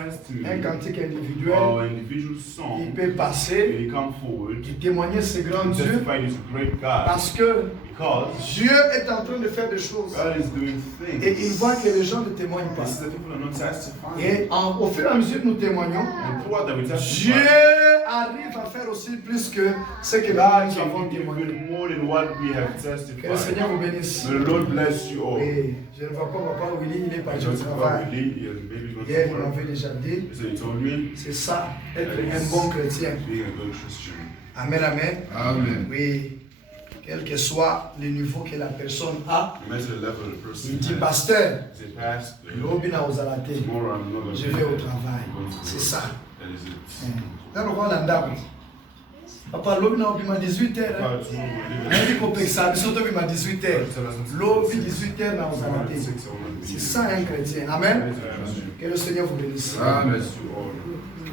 un cantique individuel, il peut passer et témoigner ce grand Dieu parce que Dieu est en train de faire des choses et il voit que les gens ne témoignent pas. Et au fur et à mesure que nous témoignons, Dieu arrive à faire aussi plus que ce que nous avons témoigné. Que le Seigneur vous bénisse. Et je ne vois pas Papa Willy, il est parti au travail. Hier, il m'avait déjà dit, c'est ça, être un bon chrétien. Amen, amen. Amen. Oui. Quel que soit le niveau que la personne a, il dit, pasteur, je vais au travail. C'est ça. Dans le roi d'Andam, papa, l'homme n'a 18h. Il dit qu'on peut ça, surtout il m'a 18h. L'homme 18h dans le c'est ça un chrétien. Amen. Que le Seigneur vous bénisse. Amen.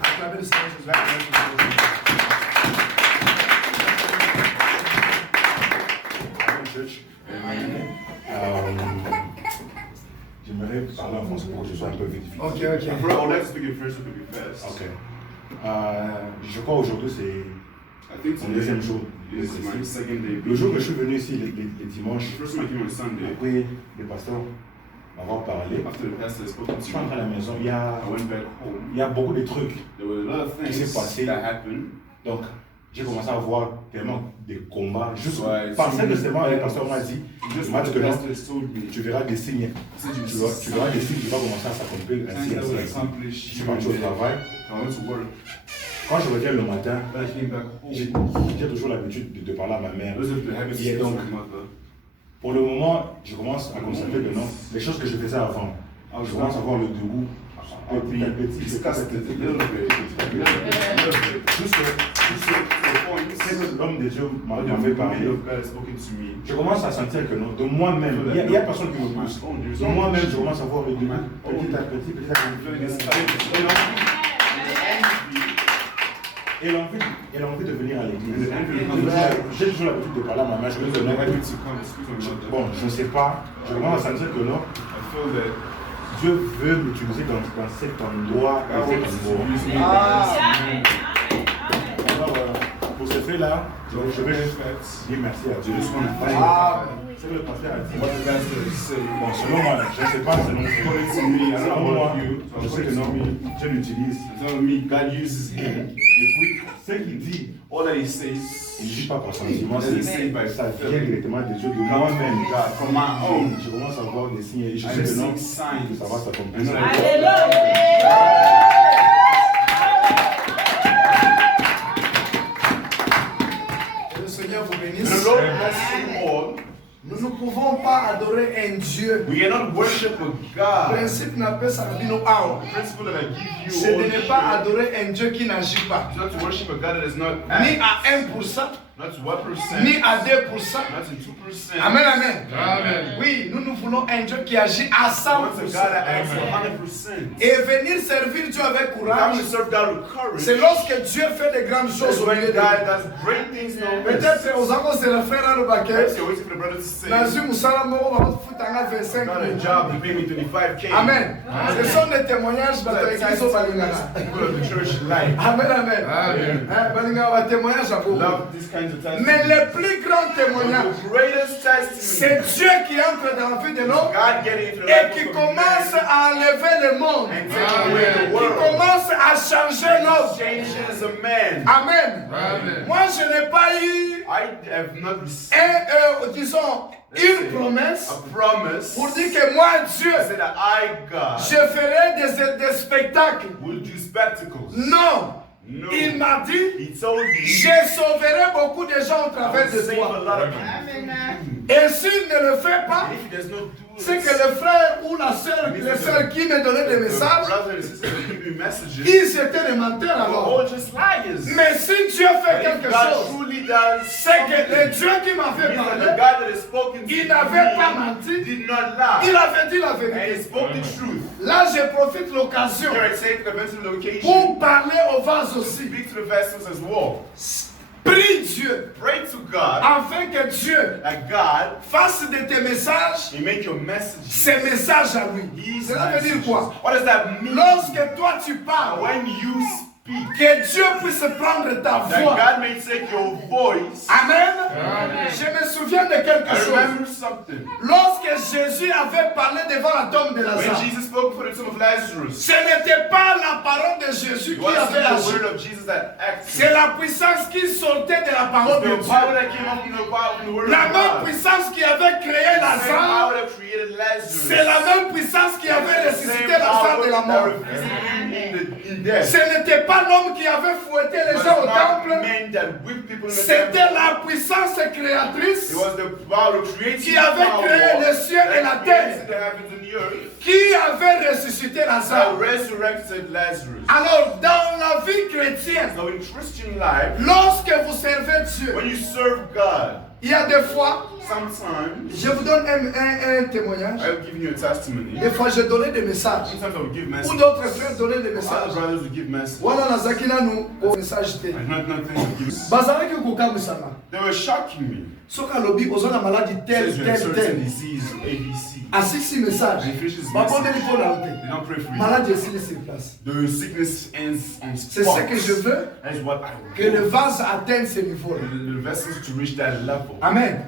Acclamez le Seigneur Jésus. J'aimerais parler en français pour que je sois un peu vite. Ok. Je crois aujourd'hui c'est mon deuxième jour. Le jour que je suis venu ici, les dimanches, après le pasteur m'avoir parlé, je suis rentré à la maison, il y a beaucoup de trucs qui s'est passé. Donc, j'ai commencé à voir tellement de combats. Juste parce que seulement le pasteur m'a dit que non, tu verras des signes. Tu verras des signes qui vont commencer à s'accomplir ainsi. Je suis parti au travail. Quand je reviens le matin, j'ai toujours l'habitude de parler à ma mère. Et donc, pour le moment, je commence à constater que non, les choses que je faisais avant, je commence à avoir le dégoût. Petit à petit, l'homme de Dieu m'avait parlé. Je commence à sentir que non, de moi-même, il n'y a personne qui me pousse. De moi-même, je commence à voir le dégoût. Petit à petit. Et l'envie de venir à l'église. J'ai toujours l'habitude de parler à ma mère. Je me dis bon, je ne sais pas. Je commence à sentir que non. Dieu veut m'utiliser dans cet endroit. Alors, pour ce fait-là, je vais dire merci à Dieu. C'est le pasteur a dit. Bon, selon moi, je ne sais pas, selon moi, je sais que non, Dieu l'utilise. Et puis, ce qu'il dit, il ne dit pas par sentiment, ça vient directement de Dieu, de moi-même. Je commence à voir des signes et je sais que non, que ça va s'accomplir. Que le Seigneur vous bénisse. Nous ne pouvons pas adorer un Dieu. We cannot worship a Le God. principe n'a pas servi nos âmes. The principle that I give you C'est de ne pas adorer un Dieu qui n'agit pas. not to worship a God that is not Ni à 1%, not to 1%, ni à 2%. not to 2%. Amen, amen. Amen. Oui, nous voulons un Dieu qui agit à Once a God 100%. that acts 100%. Et venir servir Dieu avec Come courage, to serve God with courage. c'est lorsque Dieu fait des grandes choses That's au when milieu de God nous. does great things in our midst. Peut-être aux amours de la frère à le baquet. Perhaps you're waiting for the brother to say, Dans une moussala, on va foutre un 25 got a 000. job, they pay me 25K. Amen. Ce sont des témoignages dans l'église au Balingara. People of the church like. Amen, amen. Amen. Balingara, témoignage à beaucoup. Love these kinds of testimonies. Mais le plus grand témoignage, The greatest c'est testimony Dieu qui entre dans la vie de l'homme God getting into the et life qui of a commence man à enlever le monde, and taking away the qui world. commence à changer l'homme. Changes a man. Amen. Amen. Moi, je n'ai pas eu I have not received disons, une promesse a promise pour dire que moi, Dieu, to say that I, God, je ferai des spectacles. will do spectacles. Non. No. Il m'a dit, He told me je sauverai beaucoup de gens au I travers will de save a toi. lot of people. Et s'il ne le fait pas, And if he does not do c'est it, que le frère ou la sœur, les sœurs qui me donnaient des the messages, brother and sister will give you messages. ils étaient des menteurs They're avant. all just liars. Mais si Dieu fait But quelque if God chose, truly does c'est que le something, Dieu qui m'a fait means that the parler, God that has spoken to il n'avait pas me menti, did not lie. il avait dit la And he vérité. spoke the truth. Là, je profite de l'occasion Here I take the mental location pour parler aux vases to aussi. speak to the vessels as well. Prie Dieu. Pray to God. Afin que Dieu fasse de tes messages ses messages à lui. Cela veut dire quoi? What does that mean? Lorsque toi tu parles, When you speak, que Dieu puisse prendre ta voix. that God may take your voice. Amen. Je me souviens de quelque I remember chose. something. Lorsque Jésus avait parlé devant la tombe de When Lazare, Jesus spoke for the tomb of Lazarus, ce n'était pas la parole de Jésus it qui wasn't avait the agi. word of Jesus that C'est acted. la puissance qui sortait de la parole de The Dieu. power that came up from the word La of même God. puissance qui avait créé The same Lazare, power that created Lazarus. c'est la même puissance qui avait The same ressuscité Lazare power de la that mort. revisited in death. Ce n'était pas l'homme qui avait fouetté les It gens au was not temple. men that whipped people in the C'était temple. la puissance créatrice It was the power of creating qui avait power créé les cieux et la that terre, created the heavens and the earth, qui avait ressuscité that Lazare. resurrected Lazarus. Alors, dans la vie chrétienne, So in Christian life, lorsque vous servez Dieu, when you serve God, il y a des fois, sometimes je vous donne un témoignage. I've given you a testimony. Des fois, je donnais des messages. Sometimes I will give Ou messages. d'autres frères donnaient des Other messages. brothers will give messages. Voilà la zakina nous au message te. And nothing to give. Bazalaki kokamwisana. They were shocking me. Soka lobi ozona maladie telle Says you're a telle certain telle. disease, ABC. Asisi message. And finishes Babonde message. lipo na They ute. don't pray for you. Maladie est sur place. The sickness ends on C'est spot. ce que je veux, That is what I que le want. vase atteigne ce niveau-là. The vessels to reach that level. Amen.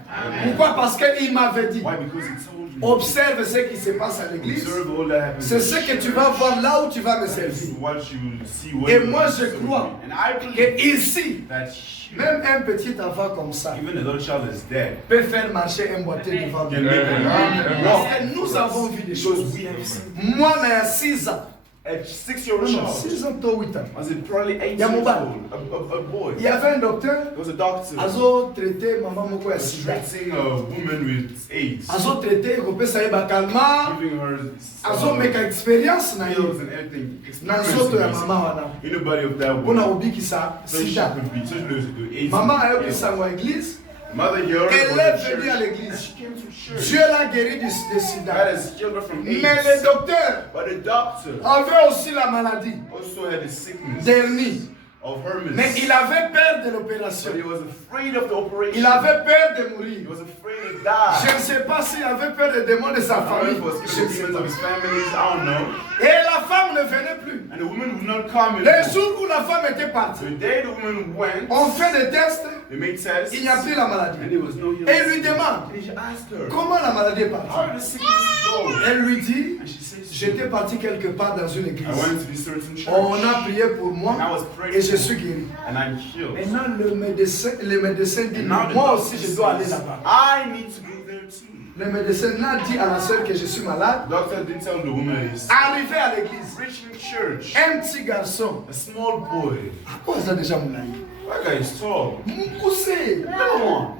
Pourquoi? Parce qu'il m'avait dit, Why? Because he told me. observe ce qui se passe à l'église. Observe all that happens. C'est ce que tu vas voir là où tu vas me This servir. is what you will see when Et you moi, serve je me. crois And I believe que ici, that here, même un petit enfant comme ça even a little child is dead. peut faire marcher un boiteux devant Can nous. make a Parce walk. que nous avons vu des Because choses. we have seen Moi, mais à 6 ans, a 6-year-old non, child. 6 ans, toi, 8 ans, Was it probably 8 Yeah, years mobile. old? A boy. il y avait un docteur, There was a doctor azo traité maman moko ya sida. treating a woman with AIDS, Azo traité kopesa ye bakalma, giving her azo meka experience na pills yo and everything. na nzoto ya Experiments mama wana. in the body of that Mpona woman. kobikisa So she sida. could be, so she could AIDS. Maman ayoki sango ya église, Mother heard elle was est in venue à church. l'église. She came to church. Dieu l'a guéri de sida. God has healed her from AIDS. Mais le docteur But the doctor avait aussi la maladie also had a sickness d'hernie. of Hermes. Mais il avait peur de l'opération. But he was afraid of the operation. Il avait peur de He mourir. was afraid to Je die. ne sais pas s'il avait peur des démons de sa I don't know famille. if it was Je ne scared of sais the demons pas. of his family. I don't know. Et la femme ne venait plus. And the woman would not come Le anymore. jour où la femme était partie, The day the woman went, on fait des tests, they made tests, il n'y a plus la and maladie. there was no healing. Et il lui demande, And he asked her, comment la maladie est how partie? did the sickness go? Elle lui dit, And she says, j'étais parti quelque part dans une I église. went to this certain church, On a prié pour moi and I was praying, et je suis guéri. and I'm healed. Maintenant, le médecin dit, And now the moi doctor aussi je dois aller says, là-bas. I need to go there too. Le médecin n'a dit à la sœur que je suis malade. The doctor didn't tell the woman he's Arrivé à l'église, reaching church. un petit garçon. A small boy. Pourquoi ça déjà mon ami? That guy is tall. Poussé. No.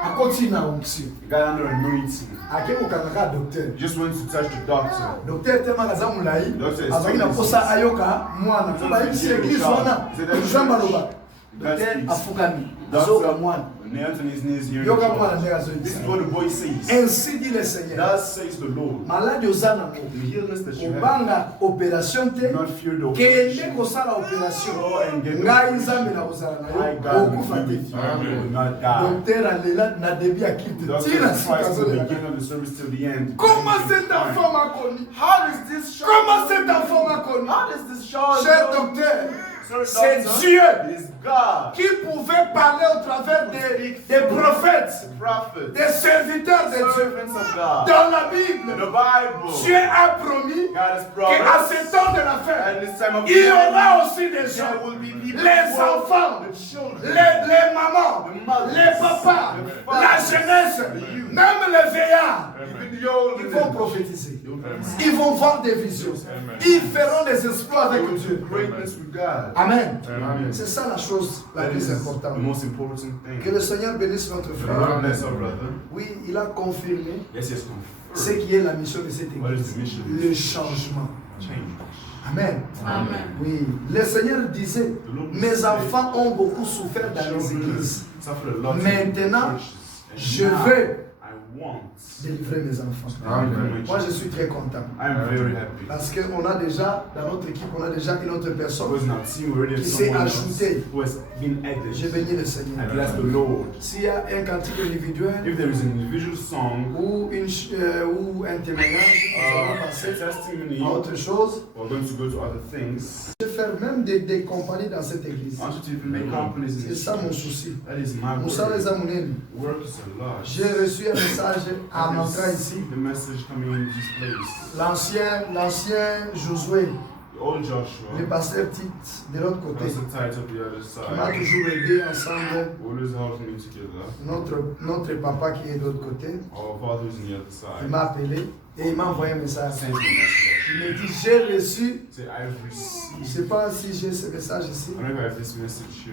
À continuer à onction. The guy under anointing. À quel moment docteur? He just went to touch the doctor. Docteur tellement kaza mulai. Doctor is Azaki na posa ayoka mwana. Kuba ici église wana. Kuzamba loba. Docteur afukami. Zoga mwana. Nails on his knees here. Yoga mwana ndega zo. This is what the boy says. Ainsi dit le Seigneur. Thus says the Lord. Malade ozana mo. The illness that you have. Obanga opération te. Do not fear the Kende operation. kosala opération. Go and get the Ngai operation. nzambe na kozala na My yo. God will Okufa be te. with you. You will not die. Docteur alela na début à quitte. Doctor Tina Christ from sikazo the de beginning of the service till the end. Comment cet enfant m'a connu? How does this child? Comment cet enfant m'a connu? How does this child? Cher know? docteur, Sir c'est doctor, Dieu it is God, qui pouvait parler au travers des prophètes, the prophet, des serviteurs de Dieu. servants of God. Dans la In Bible, the Bible, Dieu a promis God has qu'à promised ce temps de la fin, at this time of il y the aura aussi des there gens, will be people, les enfants, the children, les mamans, the mothers, les papas, the la fathers, jeunesse, the youth, même les veillards. even the old, Ils vont prophétiser. Ils vont voir des visions. Ils feront des exploits avec They will Dieu. do greatness with God. Amen. Amen. C'est ça la chose la That plus is importante. the most important Que thing. le Seigneur bénisse notre God frère. bless our brother. Oui, il a confirmé Yes, yes, ce confirm. qui est la mission de cette What is église. the mission? Le changement. Change. Amen. Amen. Oui, le Seigneur disait, mes enfants ont beaucoup souffert dans les églises. Suffered a lot in Maintenant, churches. And Je now, veux délivrer mes enfants. Moi, je suis très content. Parce qu'on a déjà, dans notre équipe, on a déjà une autre personne qui s'est ajoutée. J'ai béni le Seigneur. S'il y a un cantique individuel ou un témoignage, nous allons passer à autre chose. Je vais faire même des compagnies dans cette église. C'est ça mon souci. Moussa les Amounènes. J'ai reçu un message en entrant ici. L'ancien Josué, le pasteur Tite de l'autre côté, qui m'a toujours aidé ensemble. Notre papa qui est de l'autre côté, il m'a appelé et il m'a envoyé un message. Il me dit, j'ai reçu, je ne sais pas si j'ai ce message ici,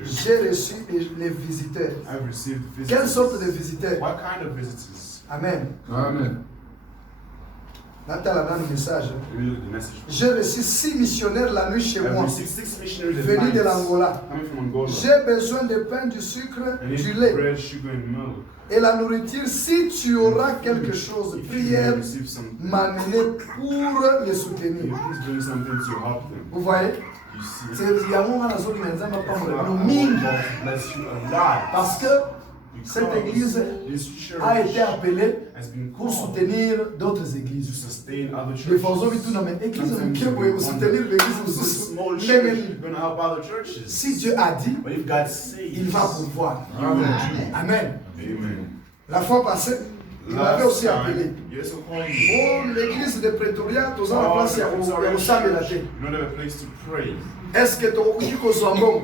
j'ai reçu les visiteurs. Quelle sorte de visiteurs? Amen. Amen. Nathalie a le message. J'ai reçu 6 missionnaires la nuit chez moi, venus de l'Angola. J'ai besoin de pain, du sucre, du lait et la nourriture. Si tu auras quelque chose, prière m'amener pour les soutenir. Vous voyez? Parce que cette église a été appelée pour soutenir d'autres églises. Les faisons tout dans mes églises pour soutenir l'église. Si Dieu a dit, il va pouvoir. Amen. La fois passée, il m'avait aussi appelé. Oh, l'église de Pretoria, tu as la place au Sam et la terre. Est-ce que tu as dit que tu as bon?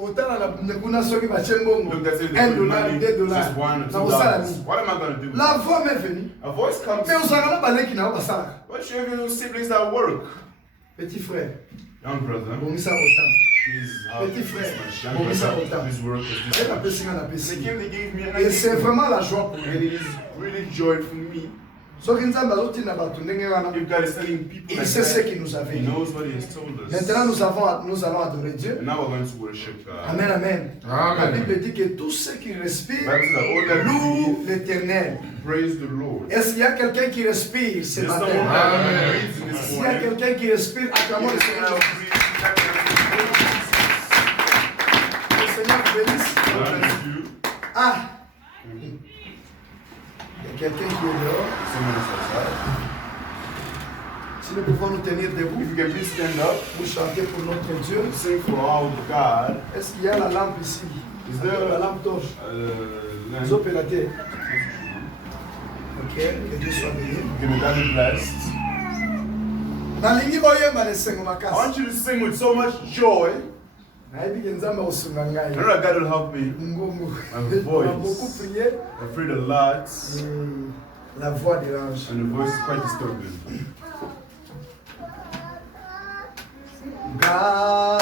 Autant la soki $1, $2, la voix m'est venue. Mais on s'en rend pas qui n'a pas ça. Petit frère, bon, ça autant. Petit frère, bon, ça autant. Et c'est vraiment la joie pour moi. Il sait ce qu'il nous avait dit. Maintenant, nous allons adorer Dieu. Amen, amen. La Bible dit que tout ce qui respire loue l'Éternel. Est-ce qu'il y a quelqu'un qui respire ce matin? S'il y a quelqu'un qui respire, acclamons le Seigneur. Le Seigneur bénisse. Ah! Il y a quelqu'un qui est dehors. Si nous pouvons nous tenir debout, pour chanter pour notre Dieu. Est-ce qu'il y a la lampe ici? La lampe torche. Les opérateurs. Ok, que Dieu soit béni. I want you to sing with so much joy. I know God will help me. My voice. I've prayed a lot. La voix dérange. And the voice is quite disturbing. Oh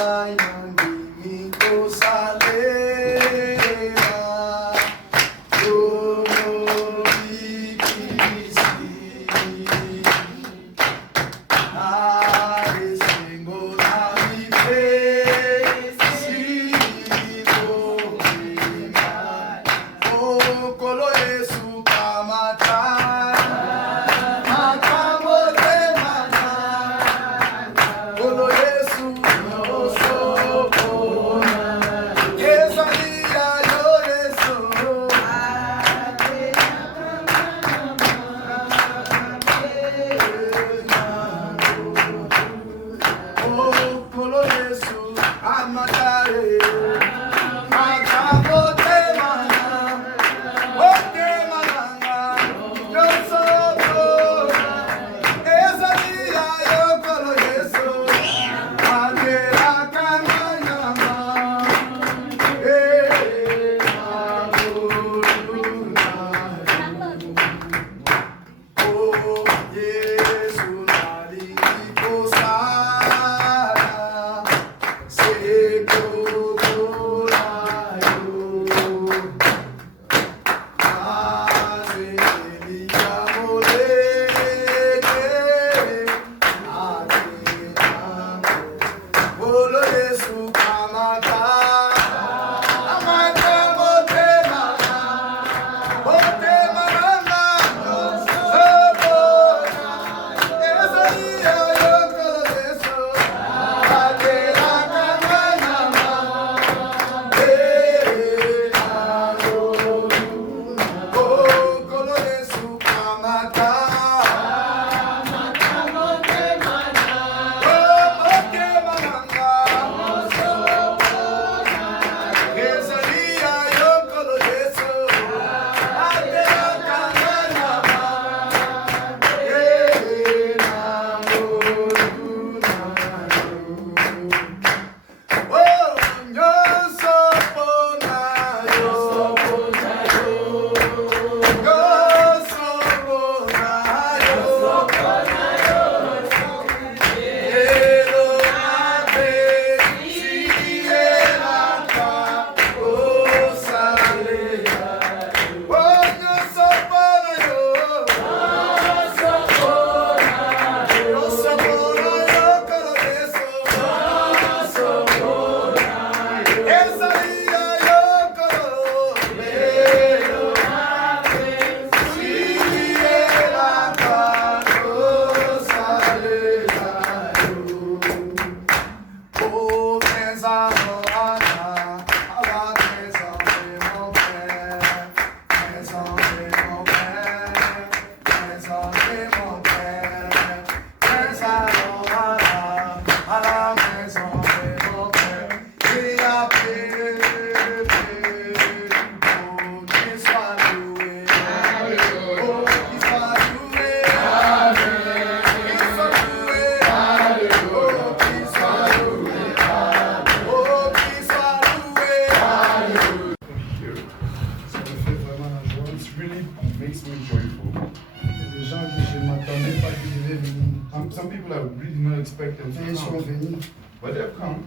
did not expect them to Ils sont come. venus. But they've come.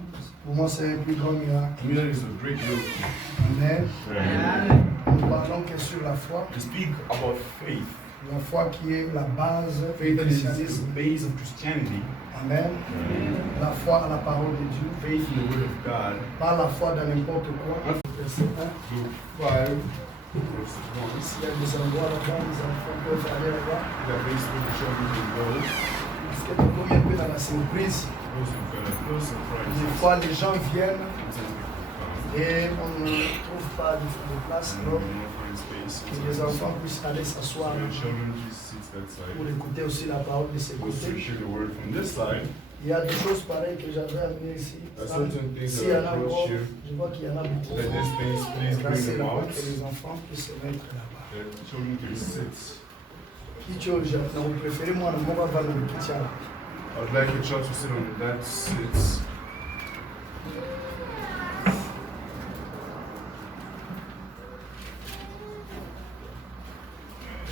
Pour moi, c'est un plus grand miracle. To me, that is a great miracle. Amen. Amen. Nous parlons que sur la foi. To speak about faith. La foi qui est la base du Faith is the christianisme. base of Christianity. Amen. La foi à la parole de Dieu. Faith in the Word of God. Pas la foi dans n'importe quoi. Verset 1. Luke 5, verse 1. S'il y a des endroits là-bas, les enfants peuvent aller là-bas. That basically the children can go. Parce que nous sommes un peu dans la surprise. Those who got a close surprise. Des fois, les gens viennent Sometimes et on ne trouve pas de place. people Donc, come. Find space. que les enfants puissent aller s'asseoir So the children just sit that side. pour écouter aussi la parole de ce Goes to côté. hear the word from this side. Il y a des choses pareilles que j'avais amenées ici. Certain things S'il y en that a I brought encore, here. je vois qu'il y en a beaucoup. That these things, please Là, bring c'est them là-bas out. que les enfants puissent se mettre là-bas. That the children can sit. Kicho, vous préférez moi, le mot va le kicha. I would like a child to sit on that seat.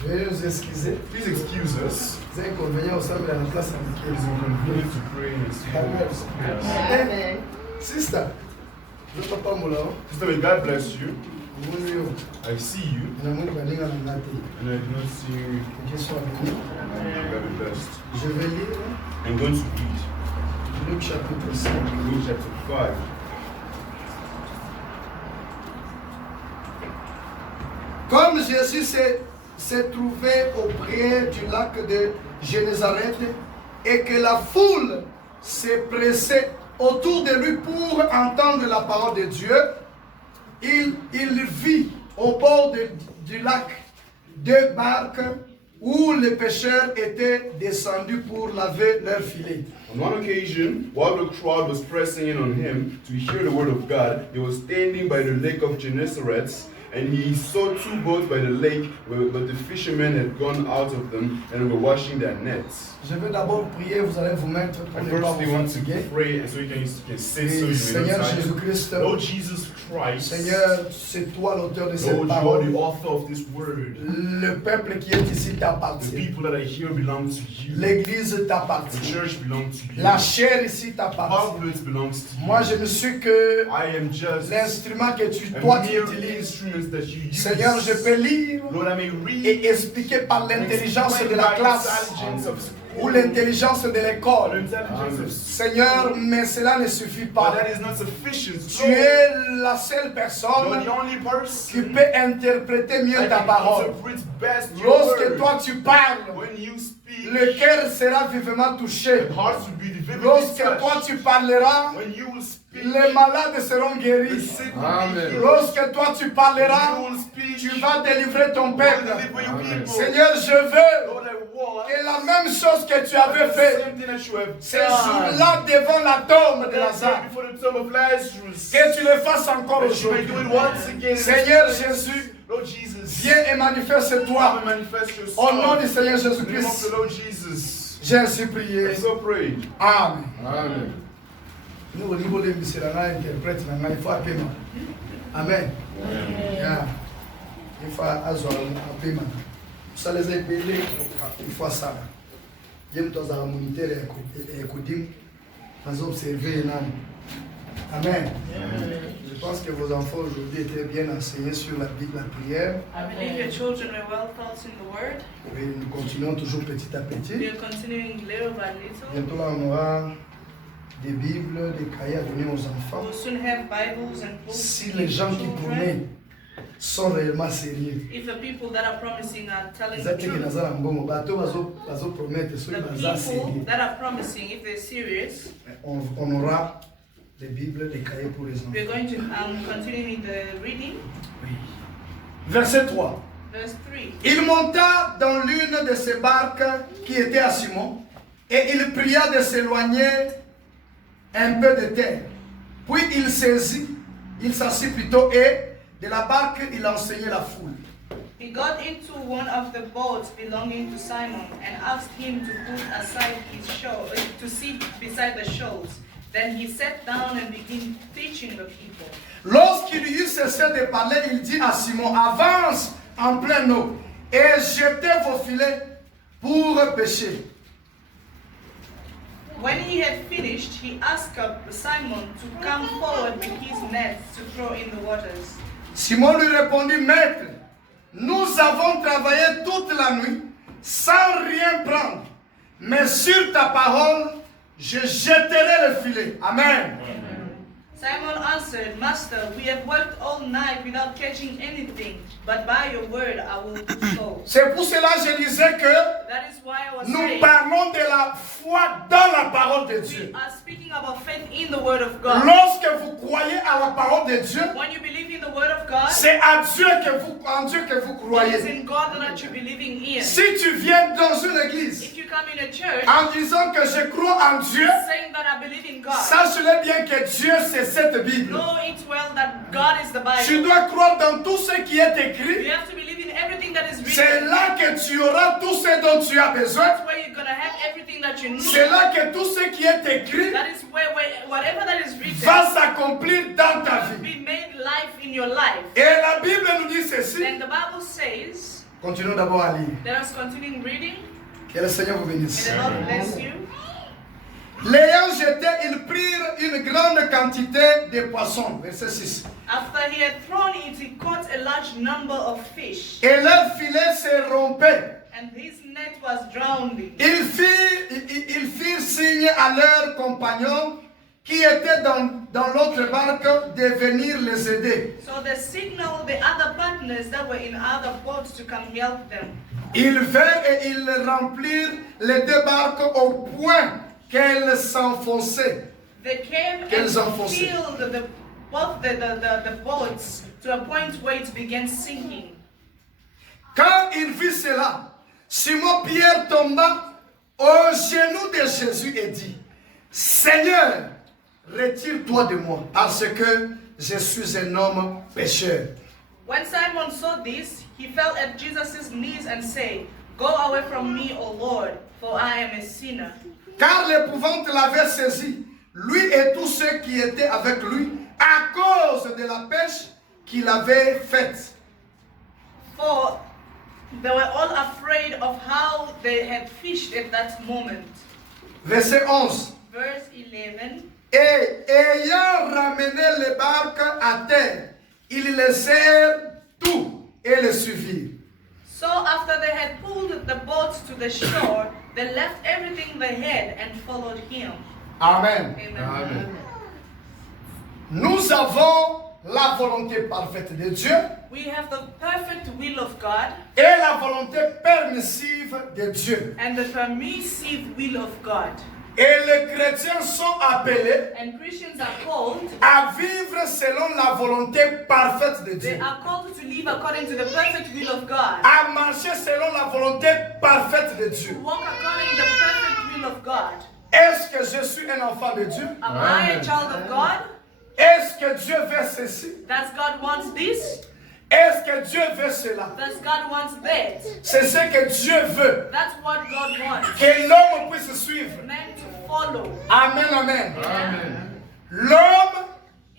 Veuillez nous excuser. Please excuse us. C'est inconvénient au sein de la classe It is avec inconvenient to pray in school. Amen. Sister, le papa moula, Sister, may God bless you. vous I see you, na mwini baninga na ngati. and I do not see you. Que Dieu soit béni. May God be blessed. Je vais lire I'm going to read Luc chapitre 5. Luke chapter 5. Comme Jésus s'est trouvé auprès du lac de Génézareth et que la foule s'est pressée autour de lui pour entendre la parole de Dieu, il vit au bord du lac deux barques où les pêcheurs étaient descendus pour laver leurs filets. On one occasion, while the crowd was pressing in on him to hear the word of God, he was standing by the lake of Gennesaret, and he saw two boats by the lake, but the fishermen had gone out of them and were washing their nets. Je vais d'abord prier, vous allez vous mettre pour At ne pas first, they vous want to fatiguer. pray, and so you can sit, so Et you may Seigneur not tire. Jésus-Christ, Lord Jesus Christ, Seigneur, c'est toi l'auteur de cette Lord, you are parole. the author of this word. Le peuple qui est ici The t'appartient. people that are here belong to you. L'église The t'appartient. church belongs to you. La chair ici t'appartient. Pulpit belongs to you. Moi, je ne suis que I am just l'instrument que a toi tu mere utilises. instrument that you use. Seigneur, je peux lire Lord, I may read et expliquer par l'intelligence de la classe ou l'intelligence de l'école. Seigneur, mais cela ne suffit But pas. that is not sufficient. Tu es la seule You're personne the only qui person peut interpréter mieux that ta can parole. interpret best your Lorsque word. toi tu parles, When you speak, le cœur sera vivement touché. the hearts will be vividly Lorsque touched. toi tu parleras, When you will speak, les malades seront the guéris. sick will be healed. Lorsque toi tu parleras, When you will speak, tu vas délivrer ton you will peuple. deliver your people. Seigneur, je veux Lord, I want que la même chose que tu avais the fait same thing that you have ces done. jours-là devant la tombe de That Lazare, day before the tomb of Lazarus, que tu le fasses encore that you may do aujourd'hui. it once again. Seigneur Jésus, Lord Jesus, viens et manifeste-toi come and manifest yourself. au nom du Seigneur In the name of Jésus-Christ. the Lord Jesus. J'ai ainsi prié. I so prayed. Amen. Amen. Nous, au niveau de Misséla, interprète, il faut appeler. Amen. Yeah. Il faut appeler. Ça les a appelés, il faut ça. Il y a une moniteur et écouter, nous observer. Amen. Je pense que vos enfants aujourd'hui étaient bien enseignés sur la Bible, la prière. I believe your children were well taught in the word. Et nous continuons toujours petit à petit. You're continuing little by little. Bientôt là, on aura des Bibles, des cahiers à donner aux enfants. We'll soon have Bibles and books Si to les give gens to qui children. promettent sont réellement sérieux. If the people that are promising are telling the Zaki truth, naza na mbongo bato bazo promettre soki the baza people sérieux. that are promising, if they're serious, On aura des Bibles, des cahiers pour les enfants. we're going to continue in the reading. Verset 3. Verse 3. Il monta dans l'une de ces barques qui était à Simon et il pria de s'éloigner un peu de terre. Puis il s'assit plutôt et de la barque il enseignait la foule. He got into one of the boats belonging to Simon and asked him to put aside his shoal, to sit beside the shoals. Then he sat down and began teaching the people. Lorsqu'il eut cessé de parler, il dit à Simon, avance en pleine eau et jetez vos filets pour pêcher. When he had finished, he asked Simon to come forward with his nets to throw in the waters. Simon lui répondit, Maître, nous avons travaillé toute la nuit sans rien prendre, mais sur ta parole, je jetterai le filet. Amen. Simon answered, Master, we have worked all night without catching anything, but by your word I will do so. C'est pour cela que je disais que That is why I was nous saying, parlons de la foi dans la parole de Dieu. we are speaking about faith in the word of God. Lorsque vous croyez à la parole de Dieu, When you believe in the word of God, c'est en Dieu que vous it is croyez. in God that you're believing in. Si tu viens dans une église If you come in a church en disant que je crois en Dieu, saying that I believe in God, sache-le bien que Dieu c'est cette Bible. know it well that God is the Tu Bible. dois croire dans tout ce qui est You écrit. have to believe in everything that is C'est written. là que tu auras tout ce dont tu as besoin. That's where you're going to have everything that you need. C'est là que tout ce qui est écrit That is where whatever that is written va s'accomplir dans ta will vie. be made life in your life. Et la Bible nous dit ceci. Then the Bible says, Continuons d'abord à lire. let us continue reading. Que le Seigneur vous May bénisse. the Lord bless you. L'ayant jeté, ils prirent une grande quantité de poissons. Verset 6. After he had thrown it, he caught a large number of fish, Et leur filet se rompait. and his net was drowning. Ils firent signe à leurs compagnons qui étaient dans l'autre barque de venir les aider. So they signaled the other partners that were in other boats to come help them. Ils vinrent et ils remplirent les deux barques au point qu'elles s'enfonçaient. They came and Quels enfoncés. filled both the boats to a point where it began sinking. Quand il vit cela, Simon-Pierre tomba aux genoux de Jésus et dit, Seigneur, retire-toi de moi, parce que je suis un homme pécheur. When Simon saw this, he fell at Jesus' knees and said, Go away from me, O Lord, for I am a sinner. Car l'épouvante l'avait saisi, lui et tous ceux qui étaient avec lui, à cause de la pêche qu'il avait faite. For they were all afraid of how they had fished at that moment. Verset 11. Verse 11. Et ayant ramené les barques à terre, ils laissèrent tout et le suivirent. So after they had pulled the boats to the shore, they left everything they had and followed him. Amen. Amen. Nous avons la volonté parfaite de Dieu We have the perfect will of God et la volonté permissive de Dieu. and the permissive will of God. Et les chrétiens sont appelés And Christians are called, à vivre selon la volonté parfaite de they Dieu. are called to live according to the perfect will of God. À marcher selon la volonté parfaite de Dieu. To walk according to the perfect will of God. Est-ce que je suis un enfant de Dieu? Am I a child of God? Est-ce que Dieu veut ceci? Does God want this? Est-ce que Dieu veut cela? Does God want that? C'est ce que Dieu veut. That's what God wants. Que l'homme puisse suivre. Man to follow. Amen, amen. Amen. L'homme,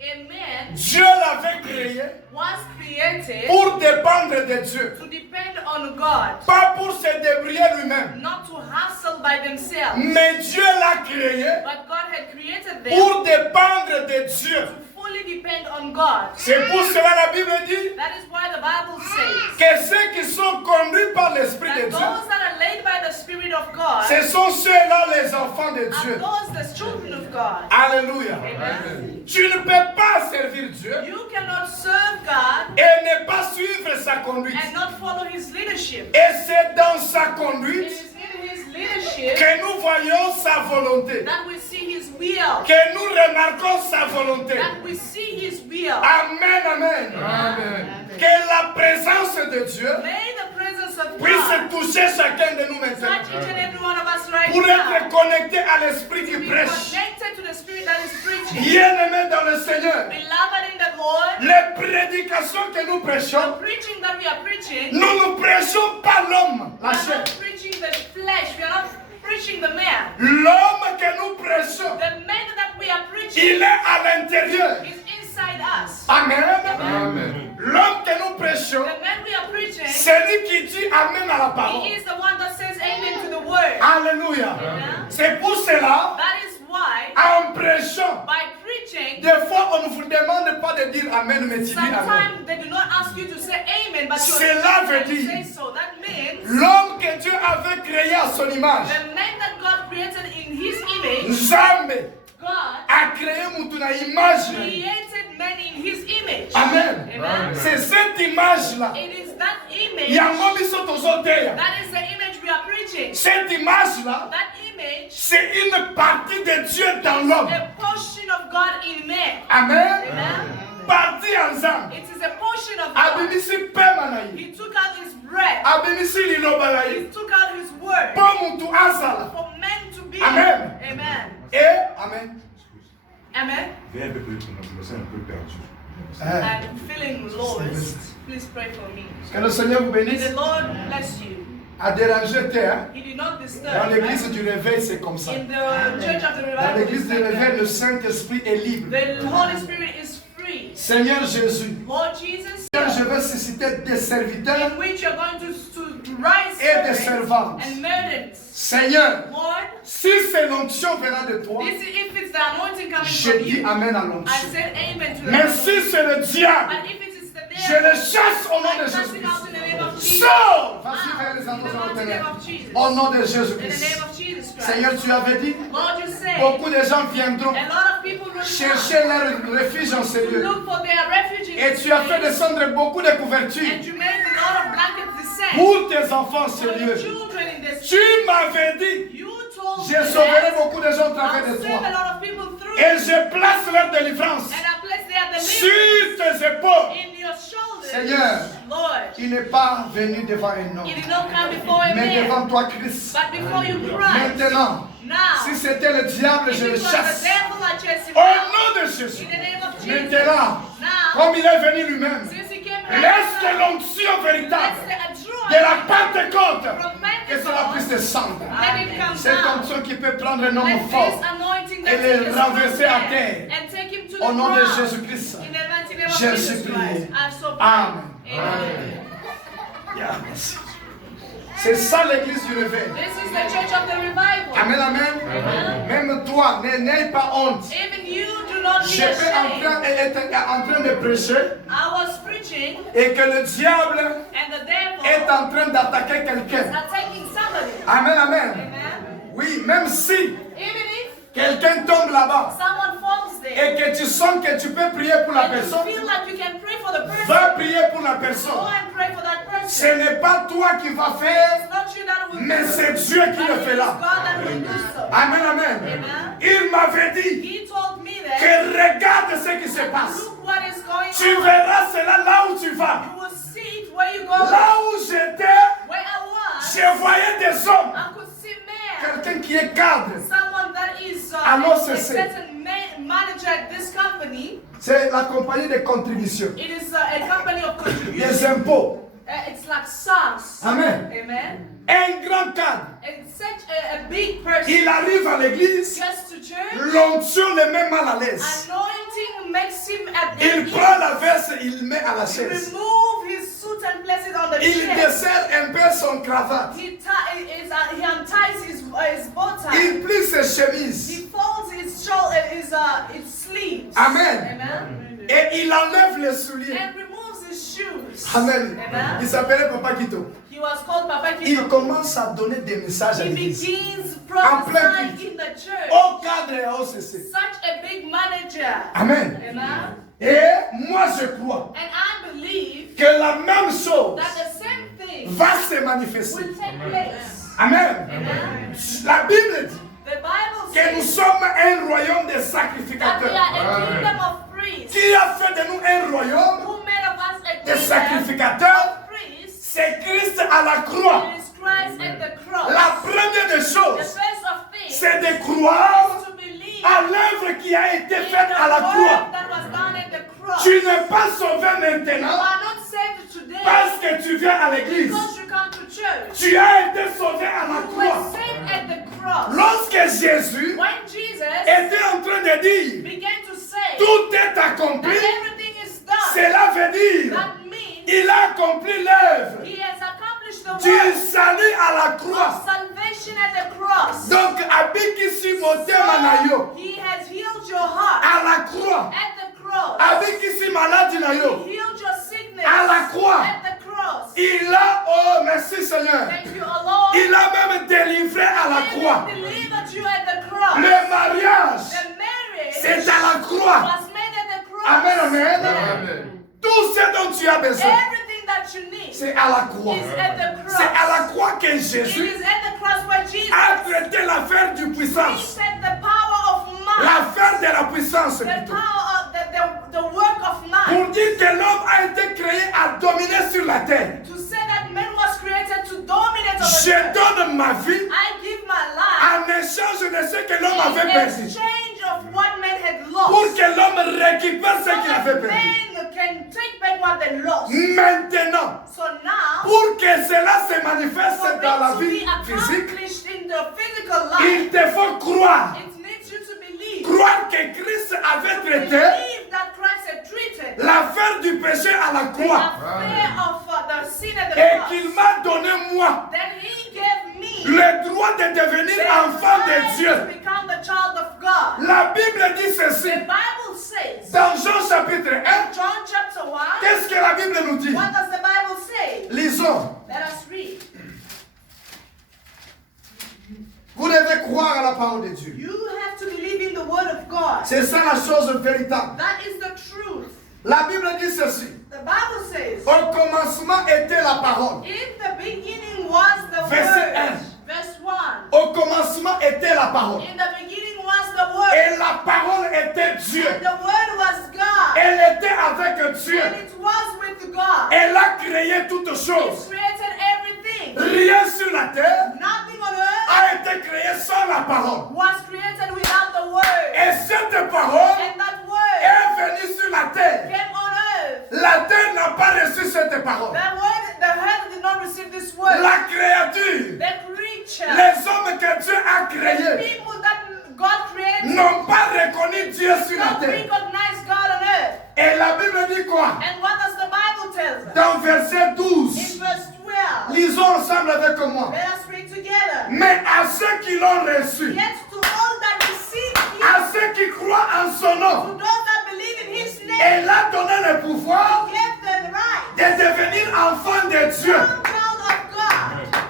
A man Dieu l'avait créé was created pour dépendre de Dieu. to depend on God, Pas pour se débrouiller lui-même. not to hustle by themselves. Mais Dieu l'a créé But God had created them pour dépendre de Dieu. to fully depend on God. C'est pour cela la Bible dit That is why the Bible says que ceux qui sont conduits par l'Esprit de that Dieu, those that are led by the Spirit of God ce sont ceux-là les enfants de are Dieu. those the children of God. Alléluia. Amen. Tu ne peux pas servir Dieu You cannot serve God et ne pas suivre sa conduite. and not follow His leadership. Et c'est dans sa It conduite is in His leadership que nous voyons sa volonté, that we see His will. que nous remarquons sa volonté. That we see His will. Amen, amen. Que la présence de Dieu May the presence of puisse God toucher chacun de nous maintenant. touch each and every one of us right Pour now. être connecté à l'Esprit qui Be prêche. connected to the Spirit that is preaching. Bien-aimé dans le Seigneur, Beloved in the Lord, les prédications que nous the prêchons, preaching that we are preaching, nous ne prêchons pas l'homme, we la are chair. not preaching the flesh, we are not preaching the man. L'homme que nous prêchons, The man that we are preaching il est à l'intérieur. is inside us. Amen. Amen. L'homme que nous prêchons, The man we are preaching, c'est lui qui dit Amen à la parole. he is the one that says amen to the word. Alléluia. Amen. C'est pour cela, That is why, en prêchant, by preaching, des fois on ne vous demande pas de dire Amen, mais tu dis Amen. sometimes they do not ask you to say amen, but you Cela veut say dire, so. That means l'homme que Dieu avait créé à son image, the man that God created in His image, Nzambe God a créé mutu na image. created man in His image. Amen. Amen. C'est cette image-là. It is that image. Yango biso tozoteya. That is the image we are preaching. Cette image-là, That image c'est une partie de Dieu dans l'homme. a portion of God in man. Amen. Amen. Partie ensemble. It is a portion of God. Abimisi pema na ye. He took out His breath. Abimisi liloba na ye. He took out His word Po mutu azala. for men to be. Amen. Amen. Et amen. Amen. Viens un peu plus, je me sens un peu perdu. I'm feeling lost. Please pray for me. Que le Seigneur vous May bénisse. the Lord bless you. À déranger terre. He did not Dans disturb. l'église du réveil, c'est comme ça. In the church of the Dans revival, l'église it's du like réveil, that. le Saint-Esprit est libre. The Holy Spirit is free. Seigneur Jésus, Lord Jesus, je veux susciter des serviteurs in which you're going to rise et des servants servantes. and maidens. Seigneur, Lord, si c'est l'onction venant de toi, if it's the anointing coming je from dis you, Amen à I l'onction. said amen to Mais that. si c'est le diable, But if it is the je le devil, chasse au nom I de cast it out Jésus-Christ. in the name of Jesus. Sors! Vas-y Out vers les in the endroits mighty name ténèbres. of Jesus. Au nom de In the name Jésus-Christ. of Jesus Christ. Seigneur, tu avais dit, Lord, you say, beaucoup de gens viendront a lot of people will come chercher leur refuge en ces to lieux. look for their refuge in Et this tu as fait place. descendre beaucoup de couvertures And you made a lot of blankets descend pour tes enfants for ces the lieux. children in this Tu m'avais dit, You told je me sauverai that beaucoup de gens au travers I'll de save a toi. lot of people through Et je place leur délivrance and I place their sur deliverance tes épaules. in your shoulders. Seigneur, Lord, tu n'es pas venu devant un homme, you did not come before a mais man, devant toi, Christ. but before you Christ. Maintenant, Now, si c'était le diable, if je it le was the chasse. devil, I chase him Au out. nom de Jésus. In the name of Jesus. Maintenant, Now, comme il est venu lui-même, since he came laisse que right l'onction now, véritable let's de la Pentecôte, from que cela puisse Pentecost, descendre. let it come Cette down. onction qui peut prendre un homme Let this fort anointing et that le is renverser à there terre. and take him to the Au nom de ground. Jésus-Christ. In the mighty name of J'ai Jesus supplié. Christ, I so pray. Amen. Amen. C'est ça l'église du réveil. This is the church of the revival. Amen, amen. Même toi, n'aie pas honte. Even you do not be Je peux ashamed. être en train de prêcher I was preaching et que le diable and the devil est en train d'attaquer quelqu'un. is attacking somebody. Amen, amen. Amen. Oui, même si Even if quelqu'un tombe là-bas someone falls there et que tu sens que tu peux prier pour la and you personne, feel like you can pray for the person, va prier pour la go personne. and pray for that Ce person. n'est pas toi qui vas faire, It's not you that will mais do c'est it, Dieu qui but le it is fait là. God that will do so. Amen, amen. Amen. Il m'avait dit He told me that que regarde ce qui se passe. look what is going Tu on. verras cela là où tu vas. You will see it where you go. Là où j'étais, Where I was, je voyais des hommes. I could see men. Quelqu'un qui est cadre. Someone that is Alors, a c'est- certain manager at this company. C'est la compagnie de contribution. It is a company of Des contribution. impôts. It's like SARS. Amen. Amen. Un grand cadre. And such a big person Il arrive à l'église, gets to church. l'onction le met mal à l'aise. Anointing makes him at Il ease. prend la veste, il met à la He chaise. remove his suit and place it on the Il chair. desserre un peu son cravate. He unties his bow tie. Il plie ses chemises. He folds his shoulder, his sleeves. Amen. Amen. Et il enlève les souliers. And removes his shoes. Amen. Amen. Il s'appelait Papa Quito. He was called Papa Il Kito. commence à donner des messages à He l'église. begins En plein prophesying culte. in the church. Au cadre et au CC. Such a big manager. Amen. Amen. Et moi je crois And I believe que la même chose that the same thing va se manifester. will take place. Amen. Amen. La Bible dit The Bible que nous says sommes un royaume de that we sacrificateurs. are a kingdom of priests. Qui a fait de nous un royaume Who made of us a de kingdom sacrificateurs? of priests? C'est Christ à la croix. It is Christ at the cross. La première des The choses, first of things c'est de croire is to believe à l'œuvre qui a été in faite à the la croix. work that was done at the cross. Tu n'es pas sauvé You maintenant are not saved today parce que tu viens à l'église. because you come to church. Tu as été sauvé à la You croix. were saved at the cross. Lorsque Jésus When Jesus était en train de dire began to say tout est accompli, that everything is done, cela veut dire that means il a accompli l'œuvre he has accomplished the du work salut à la of croix. salvation at the cross. Donc, abikisi motema na yo He has healed your heart à la croix. at the cross. Abikisi maladie na yo He healed your sickness à la croix. at the cross. Il a, oh merci Seigneur, Thank you, O Lord. il a même délivré à la He croix. delivered you at the cross. Le mariage, The marriage c'est à la croix. was made at the cross. Amen, amen. Amen. Tout ce dont tu as besoin, Everything that you need c'est à la croix. is at the cross. C'est à la croix que It Jésus is at the cross where Jesus a traité l'affaire du puissance. said the power of man, L'affaire de la puissance the plutôt. power of the work of man. Pour dire que l'homme a été créé à dominer sur la terre. To say that man was created to dominate over the Je earth. donne ma vie I give my life en échange de ce que l'homme in avait perdu. exchange of what man had Pour lost. que l'homme récupère ce So qu'il that avait perdu. man can take back what they lost. Maintenant, So now, pour que cela se manifeste for dans la it to vie be physique, accomplished in the physical life, il te faut croire. it needs you to believe. Croire que Christ avait traité Believe that Christ had treated l'affaire du péché à la the croix affair of the sin at the et cross. qu'il m'a donné moi That he gave me le droit de devenir the enfant de right Dieu. to become the child of God. La Bible dit ceci The Bible says, dans Jean chapitre 1. John chapter 1, Qu'est-ce que la Bible nous dit? what does the Bible say? Lisons. Let us read. Vous devez croire à la parole de Dieu. You have to believe in the word of God. C'est ça la chose véritable. That is the truth. La Bible dit ceci. The Bible says, Au commencement était la parole. in the beginning was the Verset word. 1. Verse 1. Au commencement était la parole. In the beginning was the word. Et la parole était Dieu. And the word was God. Elle était avec Dieu. And it was with God. Elle a créé toutes He choses. created everything. Rien sur la terre Nothing on earth a été créé sans la parole. was created without the word. Et cette parole And that word est venue sur la terre. came on earth. La terre n'a pas reçu cette parole. The earth did not receive this word. La créature, The creature, les hommes que Dieu a the créés, people that God created, n'ont pas reconnu Dieu sur la don't terre. recognize God on earth. Et la Bible dit quoi? And what does the Bible tell us? Dans verset In 12, verse 12, lisons ensemble avec moi. let us read together. Mais à ceux qui l'ont reçu, Yet to all that receive à him, ceux qui croient en son to nom, those that believe in his name, elle a donné le pouvoir gave the right, de devenir enfants de Dieu, some child of God,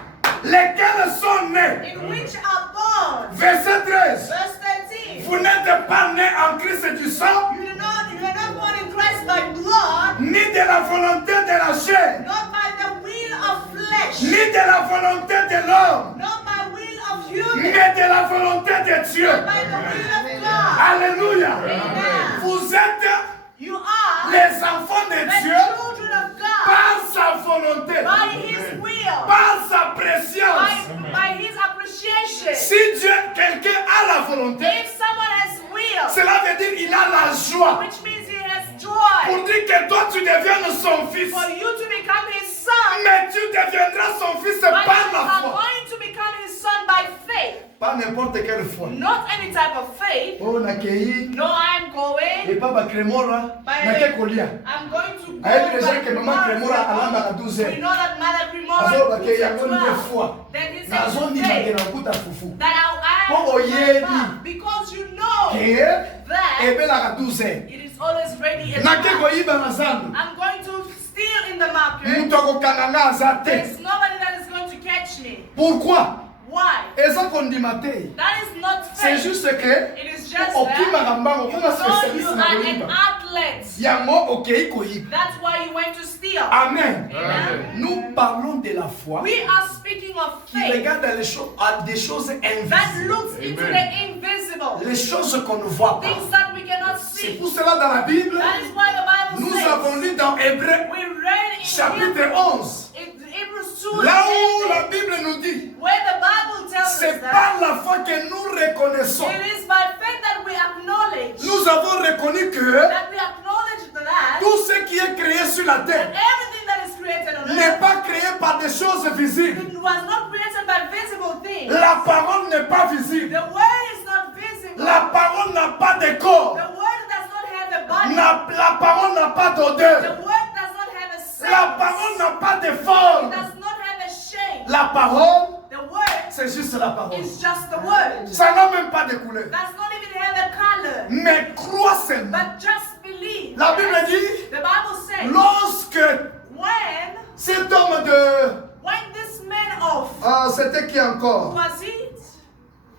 lesquels sont nés. in which are born. Verset 13. Verse 13. Vous n'êtes pas nés en Christ du sang, You are not born in Christ by blood, ni de la volonté de la chair, not by the will of flesh, ni de la volonté de l'homme, not by will of human, mais de la volonté de Dieu. but by the will of God. Alléluia. Amen. Vous êtes You are les enfants de the Dieu children of God par sa volonté, by His will, par sa préscience. by His appreciation. Si Dieu, quelqu'un a la volonté, If someone has will, cela veut dire qu'il a la joie. which means he has joy, Pour dire que toi tu deviennes son fils, for you to become His son, mais tu deviendras son fils but par you la are foi. going to become His son by faith. Pas n'importe quelle foi. Not any type of faith. Oh, nakei, No, I'm et going. papa Cremora, nakekolia. I'm going to go. Ayebi déjà back que to maman Cremora alamba à Mars. 12 We heures. know that Mother Cremora Azo bake is yango nde 12. foi. Then he Nazo says ndima ke faith, nakuta fufu. that I Po oyebi. because you know Ke that ebelaka 12 heures. it is always ready at Nake the koyiba na zandu. I'm going to steal in the market. Mutu akokanga nga aza te. There's nobody that is going to catch me. Pourquoi? Why? Eza kondima te. That is not C'est faith. juste que It is just okimaka that mbango you kuna know you spécialiste na are an koyiba. athlete. Yango okei koyiba. That's why you went to steal. Amen. Amen. Nous parlons de la foi We are speaking of qui faith regarde les choses, à des choses that invisibles. looks into the invisible, Les choses qu'on ne voit pas. things that we cannot C'est see. pour cela dans la Bible, That is why the Bible nous avons says, lu dans Hébreux we read in chapitre Hebrews, 11, Hebrews 2, là où and la Bible nous dit, where the Bible tells us c'est that par la foi que nous reconnaissons. it is by faith that we acknowledge, Nous avons reconnu que that we acknowledge that tout ce qui est créé sur la terre everything that is created on n'est earth, pas créé par des choses visibles. it was not created by visible things. La parole n'est pas visible. The word is not visible. La parole n'a pas de corps. The word does not have a body. La parole n'a pas The d'odeur. word does not have a La scent. parole n'a pas de It forme. does not have a shape. La parole, the word, c'est juste la parole. is just the word. Ça n'a même pas de couleur. Does not even have a color. Mais crois seulement. But just believe. La Bible dit, The Bible says, lorsque when cet homme de... this man of, c'était qui encore? was it?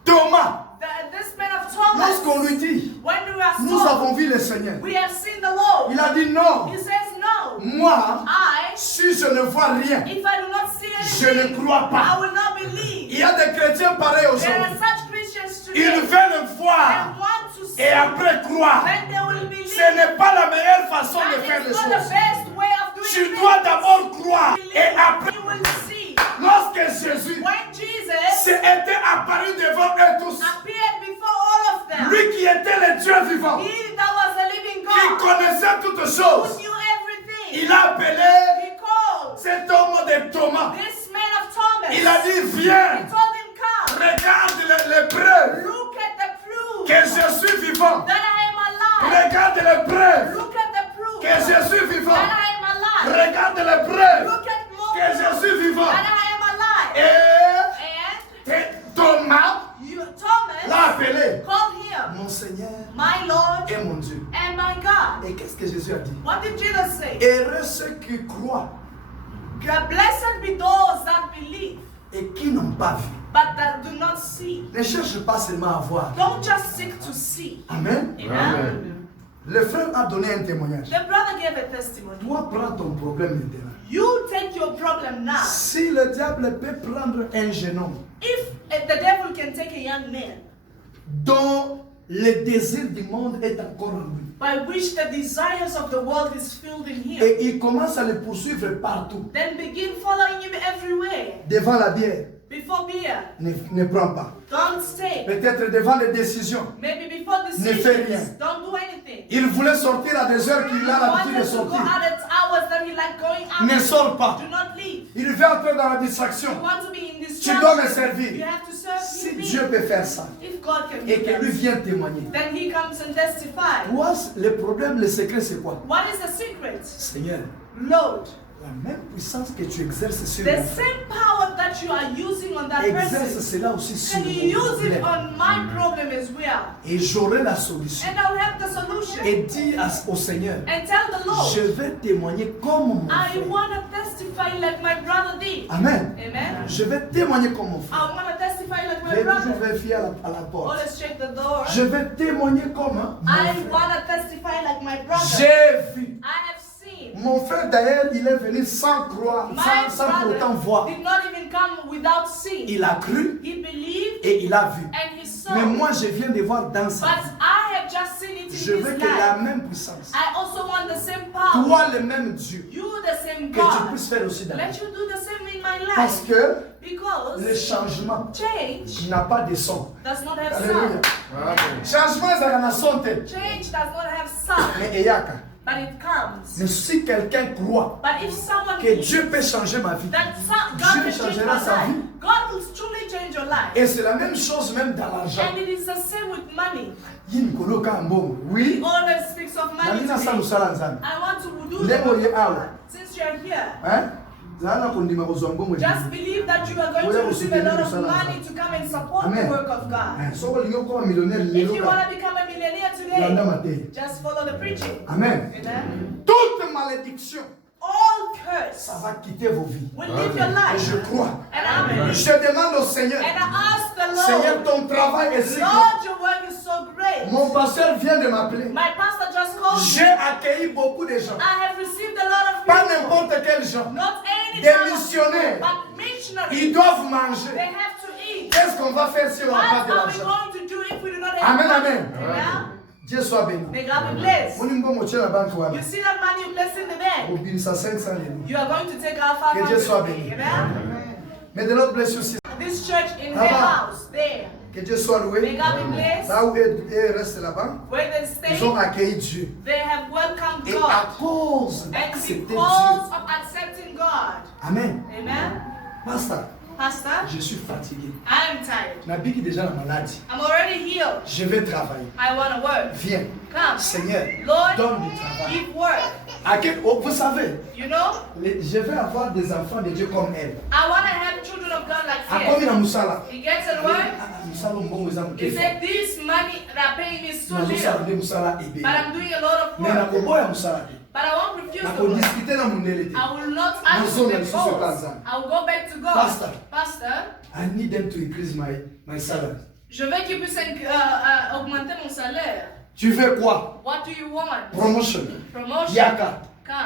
Thomas. This man of Thomas. Lorsqu'on lui dit, When we are nous told, avons vu le Seigneur. we have seen the Lord. Il a dit non. He says no. Moi, I, si je ne vois rien, if I do not see je anything, ne crois I pas. will not believe. Il y a des chrétiens pareils There are aujourd'hui. such Christians Ils today veulent that voir want to see, et après croire. then they will believe. Ce n'est pas la meilleure façon de And faire les it's not the choses. best way of doing Tu things. dois d'abord croire Believe, et après. you will see. Lorsque Jésus When Jesus était apparu devant eux tous, appeared before all of them, lui qui était le Dieu vivant, he that was the living qui God, connaissait toutes who choses, knew everything, il a appelé he called cet homme de Thomas. this man of Thomas. Il a dit, He viens, told him, come, regarde les preuves look at the proof que je suis vivant. that I am alive. Regarde les preuves Look at the proof que je suis that vivant. I am alive. Regarde les preuves Look at more que je proof suis vivant. that I am alive. Et Thomas Thomas l'a appelé called him mon Seigneur my Lord et mon Dieu. and my God. Et qu'est-ce que Jésus a dit? What did Jesus say? Heureux ceux qui croient Blessed be those that believe, et qui n'ont pas vu. but that do not see. Ne cherche pas seulement à voir. Don't just seek to see. Amen. Amen. Le frère a donné un témoignage. The brother gave a testimony. Toi, prends ton problème maintenant. You take your problem now. Si le diable peut prendre un jeune homme If the devil can take a young man dont le désir du monde est encore en lui, by which the desires of the world is filled in him, et il commence à le poursuivre partout, then begin following him everywhere. devant la bière, Before beer, ne prends pas. don't stay. Peut-être devant les décisions. Maybe before Ne fais rien. decisions, don't do anything. Il voulait sortir à des heures qu'il a l'habitude de Wanted to go sortir. out at hours that he like going out. Ne sors pas. Do not leave. Il veut entrer dans la distraction. You want to be in Tu dois me distraction. servir. You have to serve Si me. Dieu peut faire ça If God can et do que lui that, vient témoigner, then he comes and testify. toi, le problème, le secret, c'est quoi? What is the secret? Seigneur, Lord, la même puissance que tu exerces sur the mon frère, same power that you are using on that exerce person, cela aussi sur can mon you use it problème. on my problem as well? Et j'aurai la solution. And I'll have the solution. Et dis au Seigneur, And tell the Lord, je vais témoigner comme mon I frère. want to testify like my brother did. Amen. Amen. Je vais témoigner comme mon frère. I want to testify like Je my vais toujours brother. vérifier à la porte. Always check the door. Je vais témoigner comme mon I frère. want to testify like my brother. J'ai vu. I have seen. Mon frère d'ailleurs, il est venu sans croire, My sans pour autant voir. brother did not even come without seeing. Il a cru He believed et il a vu. and he saw. Mais moi, je viens de voir dans sa But vie. I have just seen it Je in veux his que la life. même puissance, I also want the same power. toi le même Dieu, You the same que tu God. puisses faire aussi dans la Let vie. you do the same in my Parce life. que Because le changement change n'a pas de son. does not have Alléluia. sound. Changement, ça n'a son te. Change does not have sound. Mais eyaka. But it comes. Mais si quelqu'un croit But if someone que believes Dieu peut changer ma vie, that God Dieu can change changera my sa life, vie. God will truly change your life. et c'est la même chose même dans l'argent. And it is the same with money. Yin koloka mbongo. He Oui. always speaks of money Nalina to sa me. musala nzambe. I want to do Ndenge the work oye of awa. God. Since you are here, Hein? Zana kondima kozwa mbongo. just believe that you are going to receive a lot of money to come and support the Amen. work of God. Soko lingo koma millionnaire If you lelo. want to become a millionaire Landa today, mate. just follow the preaching. Amen. Amen. Toute malédiction, All curse ça va quitter vos vies. will leave your Et life. je crois. And I believe. Je demande au Seigneur. And I ask the Seigneur, Lord, ton travail est si grand. Lord, your work is so great. Mon pasteur vient de m'appeler. My pastor just called J'ai me. accueilli beaucoup de gens. I have received a lot of Pas people. n'importe quels gens. Not any Des kind of missionnaires. people, but missionaries. Ils doivent They manger. have to eat. Qu'est-ce qu'on va faire si on n'a What pas de are we l'argent? going to do if we do not have Amen, money? amen. Amen. Dieu soit béni. May God be blessed. Mon numéro est la banque. You see that money you place in the bank? Au bill, ça 500 euros. You are going to take out Que Dieu soit 500. béni. Amen. Mais de l'autre blessure aussi. This church in Ah their bah. house, there. Que Dieu soit May loué. God be blessed. Là où ils restent là-bas, Where they stay, ils ont accueilli Dieu. they have welcomed Et God. à cause And d'accepter Dieu. because of accepting God. Amen. Amen. Pasteur, Pastor, je suis fatigué. I am tired. Nabiki déjà la maladie. I'm already healed. Je vais travailler. I want to work. Viens. Come. Seigneur, Lord, donne du travail. give work. Vous savez, You know, je vais avoir des enfants de Dieu comme elle. I want to have children of God like À combien him. na musala? He gets it work. Musala mbongo eza He muke. said, this money that paying me is too Nazosala little. nde musala ebe. But I'm doing a lot of Mais work. nakoboya musala te. But I won't refuse to work. Nakodiskute na mundele te. I will not ask Nous sommes the dans ce boss. cas-là. I will go back to God. Pastor. Pastor, I need them to increase my salary. je veux qu'il puisse augmenter mon salaire. Tu veux quoi? What do you want? Promotion. Promotion. Yaka.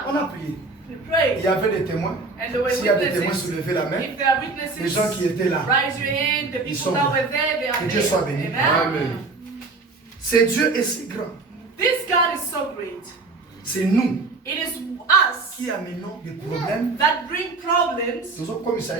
On Come. a prié. We pray. Il y avait des témoins. And there were S'il y a des témoins, witnesses. soulevez la main. If there are Les witnesses, gens qui étaient là. raise your hand. The Ils people sont that là. were there, they are Que Dieu soit there. béni. Amen. C'est Dieu et si grand. This God is so great. C'est nous It is us qui amenons des problèmes. that bring problems. Nous sommes comme ça,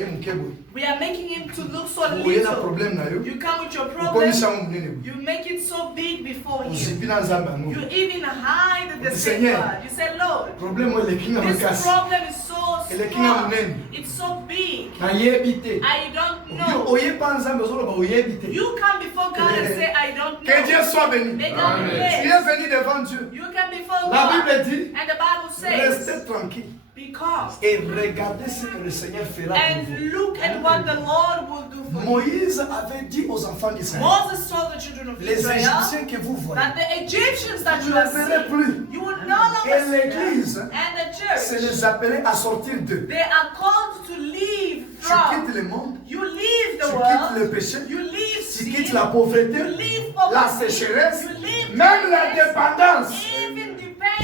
We are making him to look so vous voyez le little. problème là. You come with your Comme problem, ça, on est. you make it so big before On him. s'y dans un You even hide the same Seigneur. God. You say, Lord, Le problème est qu'il y a un this casse. problem is so Et le king a small. mené. It's so big. Na yebite. I don't know. Oye pas ensemble, vous allez yebite. You come before God and say, I don't Que know. Dieu soit béni. May God be Tu blessed. es venu devant Dieu. You come before La God. Bible dit, And the Bible says, restez tranquille be calm. et regardez ce que le Seigneur fera pour And vous. look at what the Lord will do for you. Moïse avait dit aux enfants d'Israël, Moses told the children of les Israel Égyptiens que vous voyez, that the Egyptians that vous you ne are les verrez seeing, plus. you will no longer Et see l'Église, them. And the c'est church, les appeler à sortir d'eux. they are called to leave Tu from. quittes le monde, You leave tu the quittes le world. péché, You leave tu sin. quittes la pauvreté, You leave la poverty. sécheresse, You leave même la darkness. dépendance. Even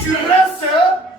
Tu dependence. restes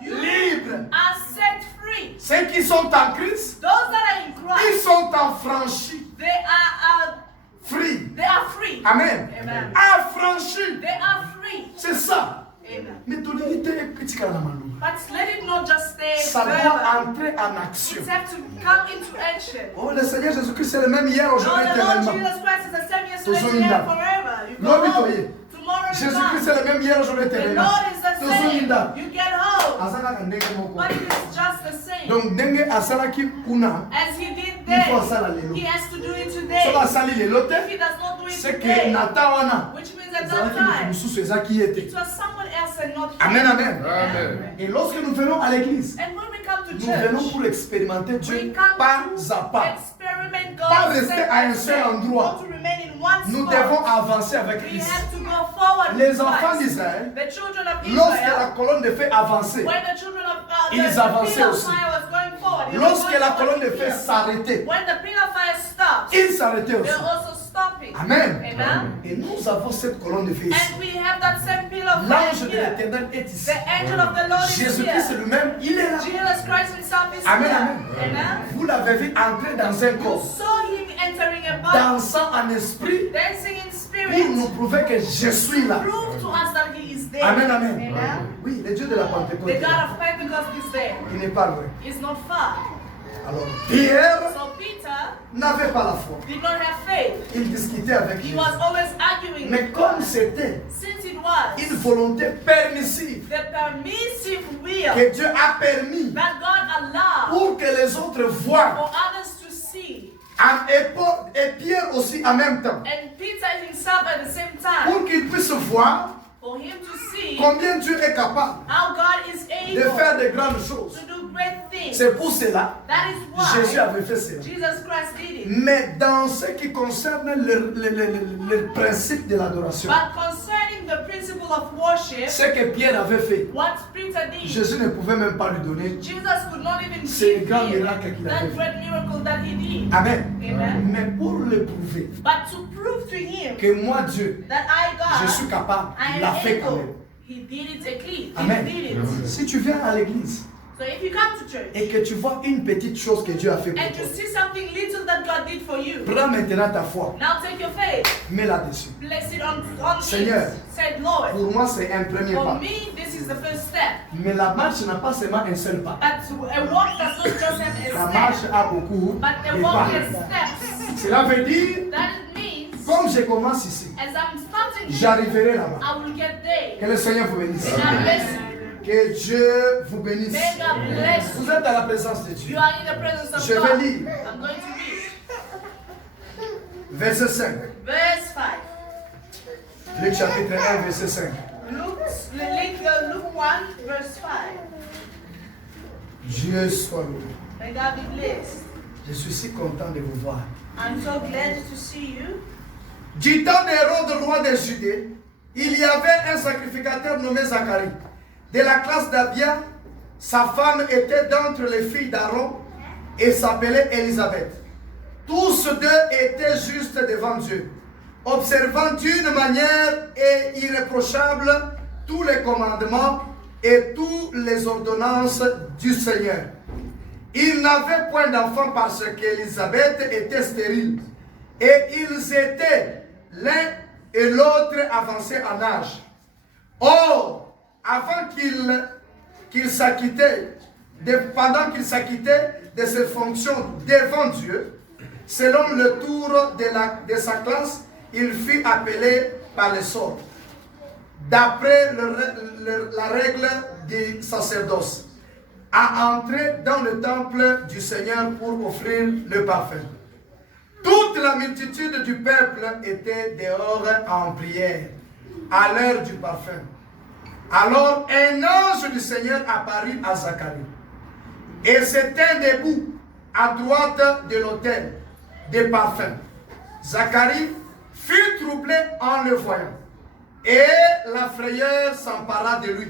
You libre. are set free. Ceux qui sont en Christ, Those that are in ils Christ, sont affranchis. they are Free. free. Amen. Amen. Affranchis. They are free. C'est ça. Amen. Mais ton unité est critique à la main. But let it not just stay Ça doit forever. entrer en action. It has to come into action. Oh, le Seigneur Jésus-Christ, c'est le même hier, Oh, aujourd'hui, the Lord éternellement. Jesus Christ is the same yesterday, Toujours today, une and forever. You go L'homme est home. toyé. Tomorrow is Jésus-Christ, gone. c'est le même hier, aujourd'hui, The éternellement. Lord is the Toujours une same. date. You get home. Azalaka ndenge moko. But it is just the same. Donc, ndenge asalaki kuna, As he did il faut then, asala lelo. he has to do it Soki today. asali lelo te, If he does not do it c'est que today, na ta wana, which means at that ezalaki moto time, mosusu ezaki ye te. it was someone else and not him. Amen, amen. Amen. Et lorsque nous venons à l'église, And when we come to nous venons church, pour expérimenter we Dieu come pas to à pas. experiment Pas God rester step à un by seul step, endroit. not to remain in one Nous spot. devons avancer avec We Christ. have to go forward Les with enfants Christ. d'Israël, The children of lorsque la Israel, colonne de feu avançait, when the children of Ils the avançaient pillar of aussi. fire was going forward, they were lorsque going la forward colonne de with feu fear. s'arrêtait, When the pillar of fire stops, ils s'arrêtaient they're aussi. also stopping. Amen. Amen. Et nous avons cette colonne de feu ici. And we have that same pillar of L'ange fire de here. l'éternel est ici. The angel of the Lord is Jésus-Christ here. lui-même, il est là. Jesus Christ himself is Amen, here. amen. Amen. Vous l'avez vu entrer dans un You corps, saw him entering a body, dansant en esprit, dancing in pour spirit, nous prouver que je suis là. prove to us that he is there. Amen, amen. Amen. Oui, le Dieu de la Pentecôte, The est God là. of Pentecost is there. Il n'est pas loin. It's not far. Alors, Pierre So Peter n'avait pas la foi. did not have faith. Il discutait avec He Jésus. was always arguing Mais with comme God. c'était Since it was une volonté permissive the permissive will que Dieu a permis that God allowed pour que les autres voient, for others to see, et Pierre aussi en même temps, and Peter himself at the same time, pour qu'ils puissent voir for him to see combien Dieu est capable how God is de able faire de grandes choses. to do great things. C'est pour cela That is Jésus why avait fait cela. Jesus Christ did it. Mais dans ce qui concerne le principe de l'adoration, But concerning the principle of worship, ce que Pierre avait fait, what Peter did, Jésus ne pouvait même pas lui donner. Jesus could not even C'est give le grand him miracle qu'il avait that fait. great miracle that he did. Amen. Amen. Mais pour le prouver But to prove to him que moi, Dieu, that I, je suis God, capable, I il l'a am fait quand able, même. he did it again. Amen. He did it. Si tu viens à l'église So if you come to church et que tu vois une petite chose que Dieu a fait pour and toi, you see something little that God did for you, prends maintenant ta foi, now take your faith, mets-la dessus. place it on Seigneur, it. Said Lord, Pour moi, c'est un premier for pas. me this is the first step. Mais la marche n'a pas seulement un seul pas. But a walk does not just have La a marche step, a beaucoup but a de walk pas. has steps. Cela veut dire, That it means comme je commence ici, as I'm starting here, j'arriverai là-bas. I will get there. Que le Seigneur vous bénisse. May God bless you. Que Dieu vous bénisse. May God bless Vous you. êtes à la présence de You Dieu. are in the presence of Je vais God. lire. I'm going to read. verset 5. Verse 5. Luc chapitre 1, verset 5. Luke 1, verse 5. Dieu soit loué. May God be blessed. Je suis si content de vous voir. I'm so glad to see you. Du temps d'Hérode, roi de Judée, il y avait un sacrificateur nommé Zacharie. De la classe d'Abia, sa femme était d'entre les filles d'Aaron et s'appelait Élisabeth. Tous deux étaient justes devant Dieu, observant d'une manière irréprochable tous les commandements et toutes les ordonnances du Seigneur. Ils n'avaient point d'enfant parce qu'Élisabeth était stérile. Et ils étaient l'un et l'autre avancés en âge. Or, pendant qu'il s'acquittait de ses fonctions devant Dieu, selon le tour de sa classe, il fut appelé par les sorts, d'après la règle du sacerdoce, à entrer dans le temple du Seigneur pour offrir le parfum. Toute la multitude du peuple était dehors en prière, à l'heure du parfum. Alors un ange du Seigneur apparut à Zacharie, et se tint debout à droite de l'autel des parfums. Zacharie fut troublé en le voyant, et la frayeur s'empara de lui.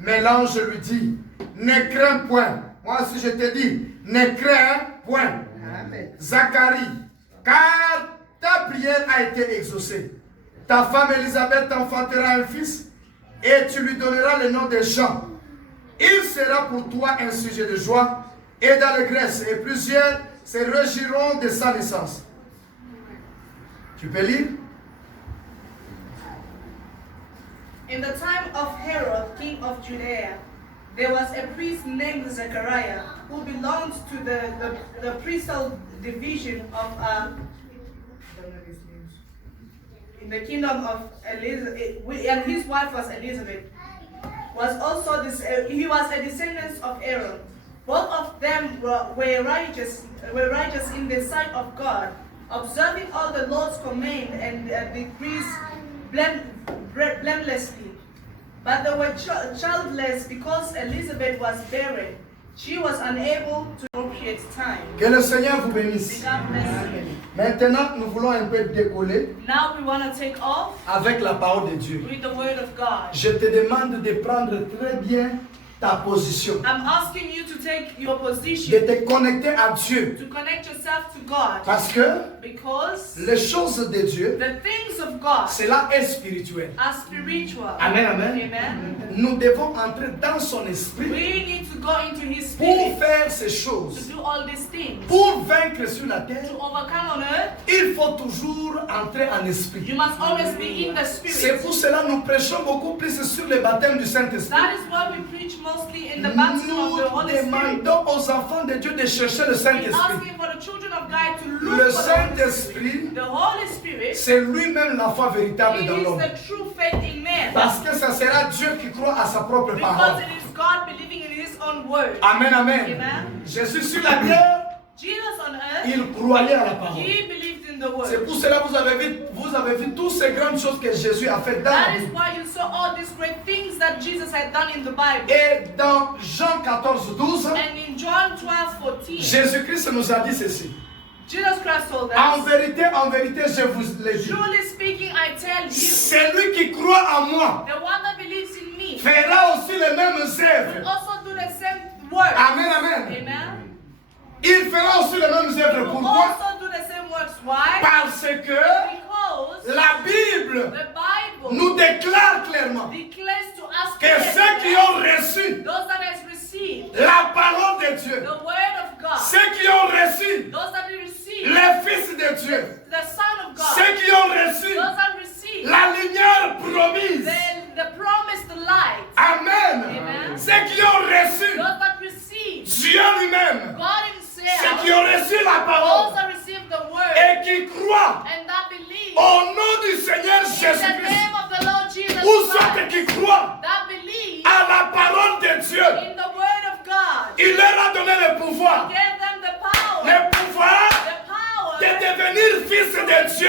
Mais l'ange lui dit, ne crains point. Moi si je te dis, ne crains point. Amen. Zacharie, car ta prière a été exaucée. Ta femme Élisabeth t'enfantera un fils, et tu lui donneras le nom de Jean. Il sera pour toi un sujet de joie et d'allégresse, et plusieurs se réjouiront de sa naissance. Tu peux lire? In the time of Herod, king of Judea, there was a priest named Zechariah who belonged to the priestly division of in the kingdom of Elizabeth, and his wife was Elizabeth. He was a descendant of Aaron. Both of them were righteous in the sight of God, observing all the Lord's command and decrees blamelessly. But they were childless because Elizabeth was barren. She was unable to appropriate time. Que le Seigneur vous bénisse. Maintenant, nous voulons un peu décoller. Now we want to take off avec la parole de Dieu. with the word of God. Je te demande de prendre très bien ta position. I'm asking you to take your De position, te connecter à Dieu. to connect yourself to God, Parce que because les choses de Dieu, the things of God cela est spirituel. are spiritual. Amen, amen. Amen. Nous devons entrer dans son esprit We need to go into His pour Spirit faire ces to choses. do all these things. Pour vaincre sur la terre, To overcome on earth, il faut toujours entrer en esprit. you must always be in the C'est Spirit. pour cela que nous prêchons beaucoup plus sur le baptême du Saint-Esprit. That is why we preach mostly in the baptism of Nous the Holy Spirit. demandons aux enfants de Dieu de chercher le We're Saint-Esprit. asking for the children of God to look Le for the Holy Spirit. Saint-Esprit, The Holy Spirit, c'est lui-même la foi véritable it dans is l'homme. the true faith in man. Parce que ça sera Dieu qui croit à sa propre Because parole. it is God believing in His own word. Amen, amen. Amen. Jésus sur la terre, Jesus on earth, il croyait à la parole. He believed in the C'est word. pour cela que vous avez vu toutes ces grandes choses que Jésus a fait dans la That is Bible. why you saw all these great things that Jesus had done in the Bible. Et dans Jean 14, 12, And in John 12:14, Jésus-Christ nous a dit ceci. Jesus Christ told En us, vérité, je vous l'ai dit. truly speaking, I tell you, Celui qui croit en moi the one that believes in me fera aussi les mêmes will œuvres. also do the same work. Amen, amen. Amen. Il fera aussi les mêmes He œuvres. will Pourquoi? also do the same works. Why? Parce que Because la Bible the Bible nous déclare clairement declares to us que ceux qui ont reçu those that has received la parole de Dieu, the word of God, ceux qui ont reçu those that receive le Fils de Dieu, the Son of God, ceux qui ont reçu those that receive la lumière promise. the promised light, Amen. Amen. Ceux qui ont reçu those that receive Dieu lui-même, God ceux Himself, qui ont reçu la those parole that receive the word et qui croient and that believe au nom du Seigneur in the Jésus-Christ, name of the Lord Jesus ou ceux Christ, qui croient that believe à la parole de Dieu, in the word of God, il leur a donné le pouvoir gave them the power de the power devenir fils de Dieu.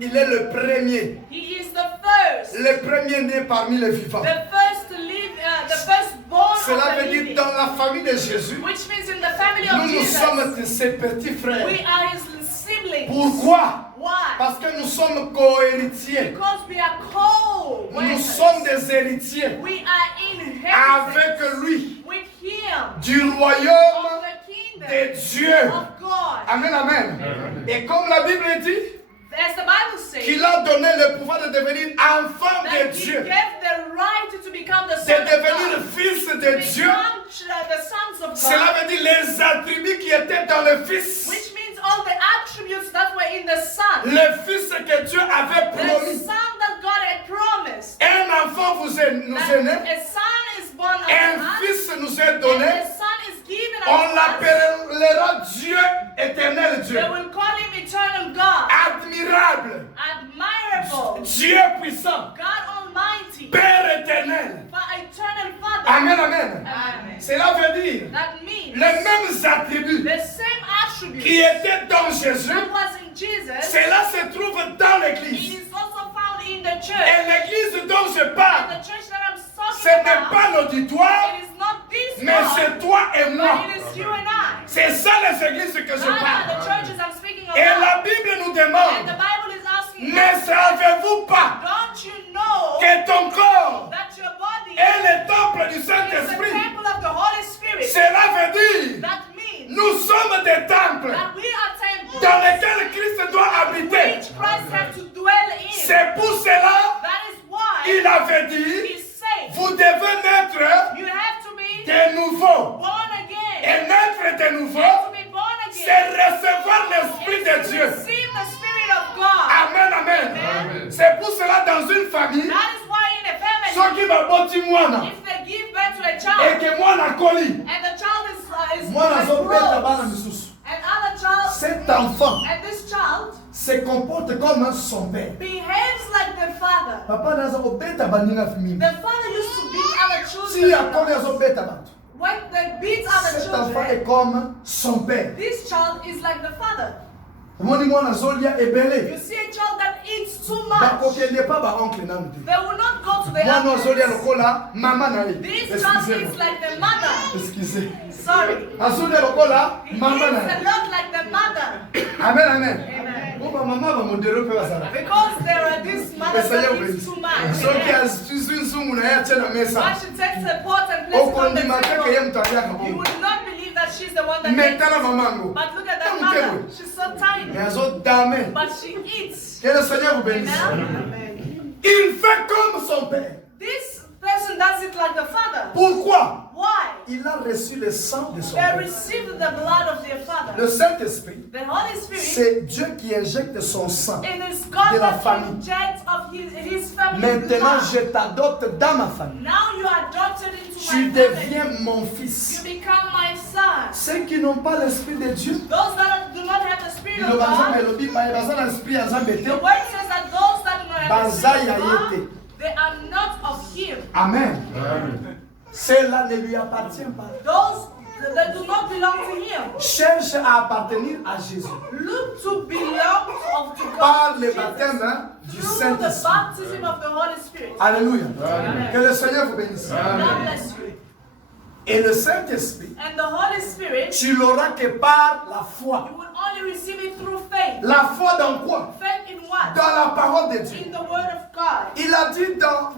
il est le premier. He is the first. Le premier né parmi les vivants. The first to live, the firstborn of Cela the veut dire living. dans la famille de Jésus, Which means in the family of nous Jesus, sommes ses petits frères. we are his siblings. Pourquoi? Why? Parce que nous sommes co-héritiers. Because we are co Nous sommes des héritiers We are inheritors avec lui with him du of royaume the kingdom de Dieu. of God. Amen, amen. Et comme la Bible dit, As the Bible says, qu'il a donné le pouvoir de devenir enfant de that he Dieu, gave the right to become the de son of devenir God, fils to de Dieu. become the sons of Cela God, veut dire les attributs qui étaient dans le Fils. which means all the attributes that were in the Son, Le Fils que Dieu avait the promis. Son that God had promised. Un enfant nous That est né, a son is born unto un us, Fils nous est and donné. a son is given On unto us. l'appellera Dieu, éternel Dieu. They will call him eternal God, Admirable, admirable, Dieu puissant, God Almighty, Père éternel. eternal Father. Amen, amen. Amen. Cela veut dire That means les mêmes attributs the same attributes qui étaient dans Jésus, that was in Jesus, cela se trouve dans it l'Église. is also found in the church. Et l'Église dont je And parle, the church that I'm ce talking n'est about, pas l'auditoire, it is not this mais one, c'est toi et moi. but it is you and I. C'est ça les églises que je That are parle. the churches I'm speaking Et about. la Bible nous And the demande, Bible is asking ne us, savez-vous pas don't you know que ton corps that your body est le temple du is the Saint-Esprit? temple of the Holy Spirit? Cela veut dire, That means nous sommes des temples that we are temples dans lesquels Christ doit habiter. which Christ has to dwell in. C'est pour cela That is why qu'il avait he dit, said, vous devez naître you have to be de nouveau. born again. Et naître de You nouveau, have to be born c'est again. recevoir l'Esprit de It's to Dieu. receive the Spirit of God. Amen, amen. Amen. C'est pour cela dans une famille, That is why in a ceux family, qui m'abottent moi, if they give birth to a et child, que moi la colis. and the child is Moi la zobeta bana grows, misusu. and other child, Cet enfant and this child se comporte comme son père. behaves like the father. Papa naza obeta baninga fimimi. The father used to beat other Si children. akoni azobeta bato. When they beat other Cet enfant est children, comme son père. this child is like the father. Omoni mwana azolia ebele. You see a child that eats too much. Bakokende pa ba oncle nanu te. They will not go to the Mwana azolia others. lokola mama na ye. This child eats Excusez-moi. like the mother. Excusez. Sorry. Azolia lokola He eats mama na a ye. lot like the mother. Amen, amen. Amen. Bo ba mama ba modero pe bazala. Because there are these mothers that eat too much. Soki azuzu nzungu na ye atie na mesa. Why she takes the pot and places it on the Okondima te ke ye table. mtu aliaka You bongo. would not believe that she's the one that Mais makes tala it. mamango. But look at that Comme mother. Kéwe. She's so tiny. Mais azo dame. But she eats. Que le Seigneur vous bénisse. Amen. Il fait comme son père. This person does it like the father. Pourquoi? Why? Il a reçu le sang de son They père. received the blood of their father. Le Saint-Esprit, The Holy Spirit, c'est Dieu qui injecte son sang. it is God de la that famille. injects of his family Maintenant, blood. je t'adopte dans ma famille. Now you are adopted into Tu my family. deviens mon fils. You become my son. Ceux qui n'ont pas l'Esprit de Dieu, Those that do not have the Spirit of le bazan God, melobi, baza na l'Esprit ya Nzambe te. the word says that those that do not have the Baza Spirit ya of ye te. God, they are not of him. Amen. Cela ne lui appartient pas. Those that do not belong to him. Cherche à appartenir à Jésus. Look to belong to God. Par le Jesus. baptême du Through the Saint-Esprit. baptism of the Holy Spirit. Alléluia. Amen. Que le Seigneur vous bénisse. God bless you. Et le Saint-Esprit, And the Holy Spirit, tu l'auras que par la foi. you will only receive it through faith. La foi dans quoi? Faith in what? Dans la parole de Dieu. In the Word of God. Il a dit dans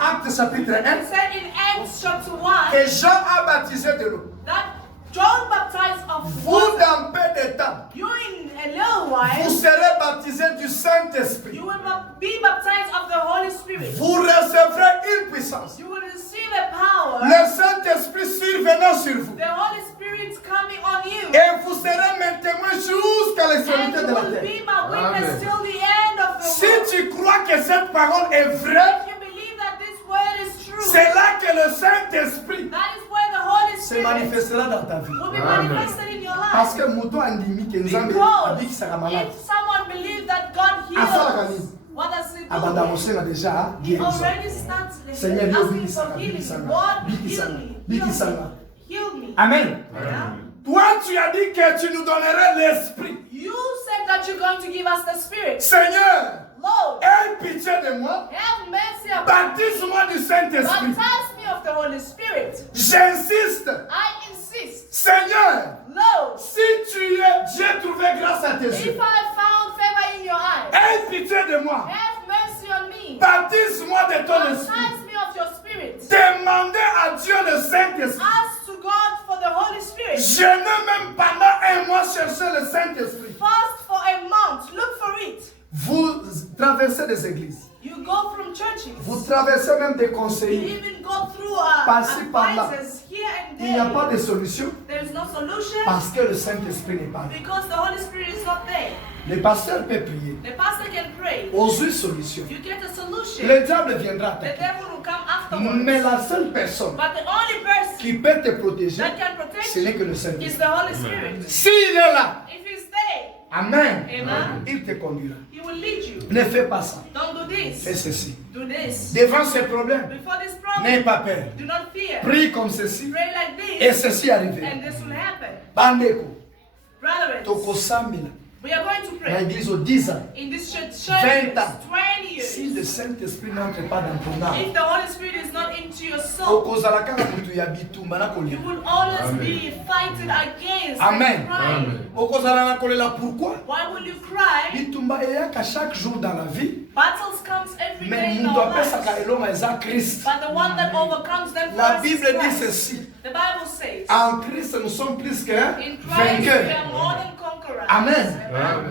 Actes chapitre 1 It said in Acts chapter 1 que Jean a baptisé de l'eau. that John baptized of Vous, water. dans peu de temps, You in a little vous while, serez baptisés du Saint-Esprit. you will be baptized of the Holy Spirit. Vous recevrez une puissance. You will receive a power. Le Saint-Esprit survenant sur vous. The Holy Spirit coming on you. Et vous serez mes témoins jusqu'à And l'extrémité you de la will terre. be my witness till the end of the Si world. tu crois que cette parole est vraie, If you believe that this word is true, c'est là que le Saint-Esprit that is where the Holy se Spirit manifestera dans ta vie. will be manifested in your Parce life. que moto andimi que Nzambe Because abikisaka malade. if someone believes that God Asalaka heals, nini? what does he Abanda do? mosenga déjà He guérison. already starts Seigneur, Dieu asking bikisanga, for healing. bikisanga, God, heal bikisanga, me. bikisanga. Heal me. Amen. Yeah? Toi, tu as dit que tu nous donnerais l'esprit. You said that you're going to give us the Spirit. Seigneur, Lord, aie pitié de moi. have mercy upon me. Baptise-moi du Saint-Esprit. Baptize me of the Holy Spirit. J'insiste. I insist. Seigneur, Lord, si j'ai trouvé grâce à tes yeux, if I found favor in your eyes, aie pitié de moi. have mercy on me. Baptise-moi de ton esprit. Baptize me of your Spirit. Demandez à Dieu le Saint-Esprit. Ask to God for the Holy Spirit. Je n'ai même pendant un mois cherché le Saint-Esprit. Fast for a month. Look for it. Vous traversez des églises. You go from churches. Vous traversez même des You conseillers. even go through Par-ci, par-là. advisors here and Il n'y a there. pas de solution There is no solution parce que le Saint-Esprit n'est pas là. because the Holy Spirit is not there. Le pasteur peut prier. The pastor can pray. Aux yeux solution. You get a solution. Le diable viendra The attaquer. devil will come afterwards. Mais la seule personne But the only person qui peut te protéger, that can protect ce n'est you que le is Saint-Esprit. the Holy Spirit. S'il est là, If he's there, amen, amen, il te conduira. he will lead you. Ne fais pas ça. Don't do Fais this. ceci. Do this. Devant ces problèmes, Before this n'aie problem, pas peur. do not fear. Prie comme ceci Pray like et this, ceci arrivera. and this will happen. Bandeko, Brethren, tokosambila. we are going to Na pray. église aux 10 ans. In this church, 20 ans. 20 Si years. le Saint-Esprit n'entre pas dans ton âme, If the Holy Spirit is not into your soul, okozala kaka mutu ya bitumba na you kolia. will always be fighting against Amen. and crying. Okozala na kolela pourquoi? Why will you cry? Bitumba eyaka chaque jour dans la vie, Battles comes every day mais in mutu our apesaka lives. elonga eza Christ. But the one that overcomes them La first is Bible dit Christ. ceci. The Bible says, En Christ, nous sommes plus que in Christ we vainqueurs. are more than conquerors. Amen.